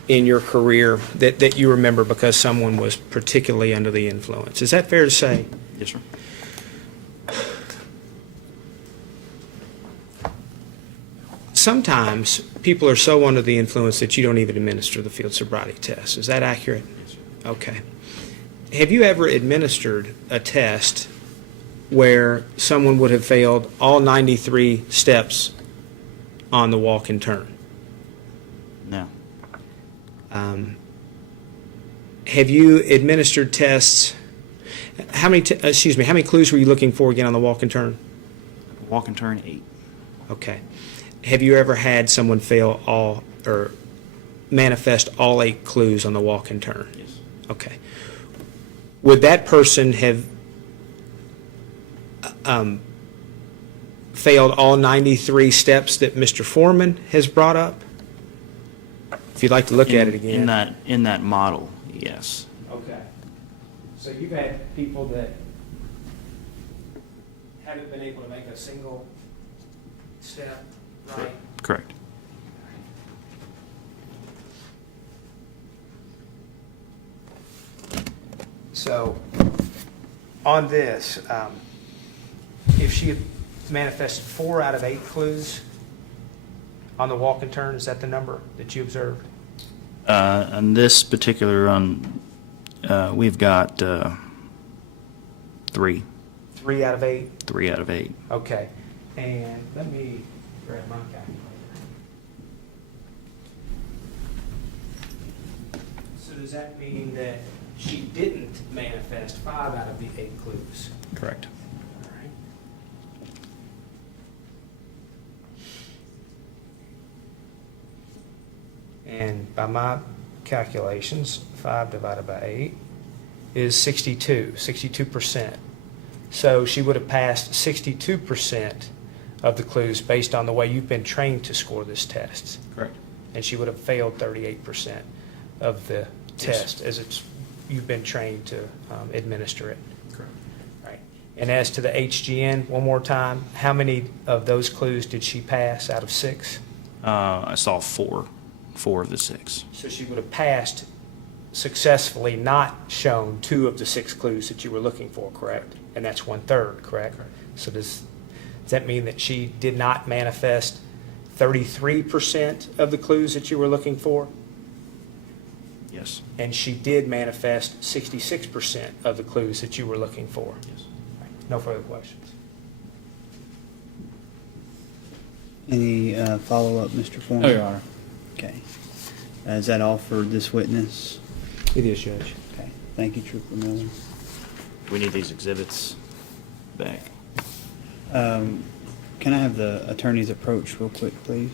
in your career that you remember because someone was particularly under the influence. Is that fair to say? Yes, sir. Sometimes people are so under the influence that you don't even administer the field sobriety test. Is that accurate? Yes, sir. Okay. Have you ever administered a test where someone would have failed all 93 steps on the walk and turn? No. Have you administered tests? How many clues were you looking for again on the walk and turn? Walk and turn 8. Okay. Have you ever had someone fail all or manifest all 8 clues on the walk and turn? Yes. Okay. Would that person have failed all 93 steps that Mr. Foreman has brought up? If you'd like to look at it again. In that model, yes. Okay. So you've had people that haven't been able to make a single step, right? Correct. So, on this, if she had manifested 4 out of 8 clues on the walk and turn, is that the number that you observed? On this particular run, we've got 3. 3 out of 8? 3 out of 8. Okay. And let me grab my calculator. So does that mean that she didn't manifest 5 out of the 8 clues? Correct. All right. And by my calculations, 5 divided by 8 is 62%. So she would have passed 62% of the clues based on the way you've been trained to score this test. Correct. And she would have failed 38% of the test as you've been trained to administer it. Correct. Right. And as to the HGN, one more time, how many of those clues did she pass out of 6? I saw 4 of the 6. So she would have passed successfully, not shown 2 of the 6 clues that you were looking for, correct? And that's 1/3, correct? So does that mean that she did not manifest 33% of the clues that you were looking for? Yes. And she did manifest 66% of the clues that you were looking for? Yes. Right. No further questions. Any follow-up, Mr. Foreman? No, Your Honor. Okay. Is that all for this witness? It is, Judge. Okay. Thank you, Trooper Miller. We need these exhibits back. Can I have the attorney's approach real quick, please?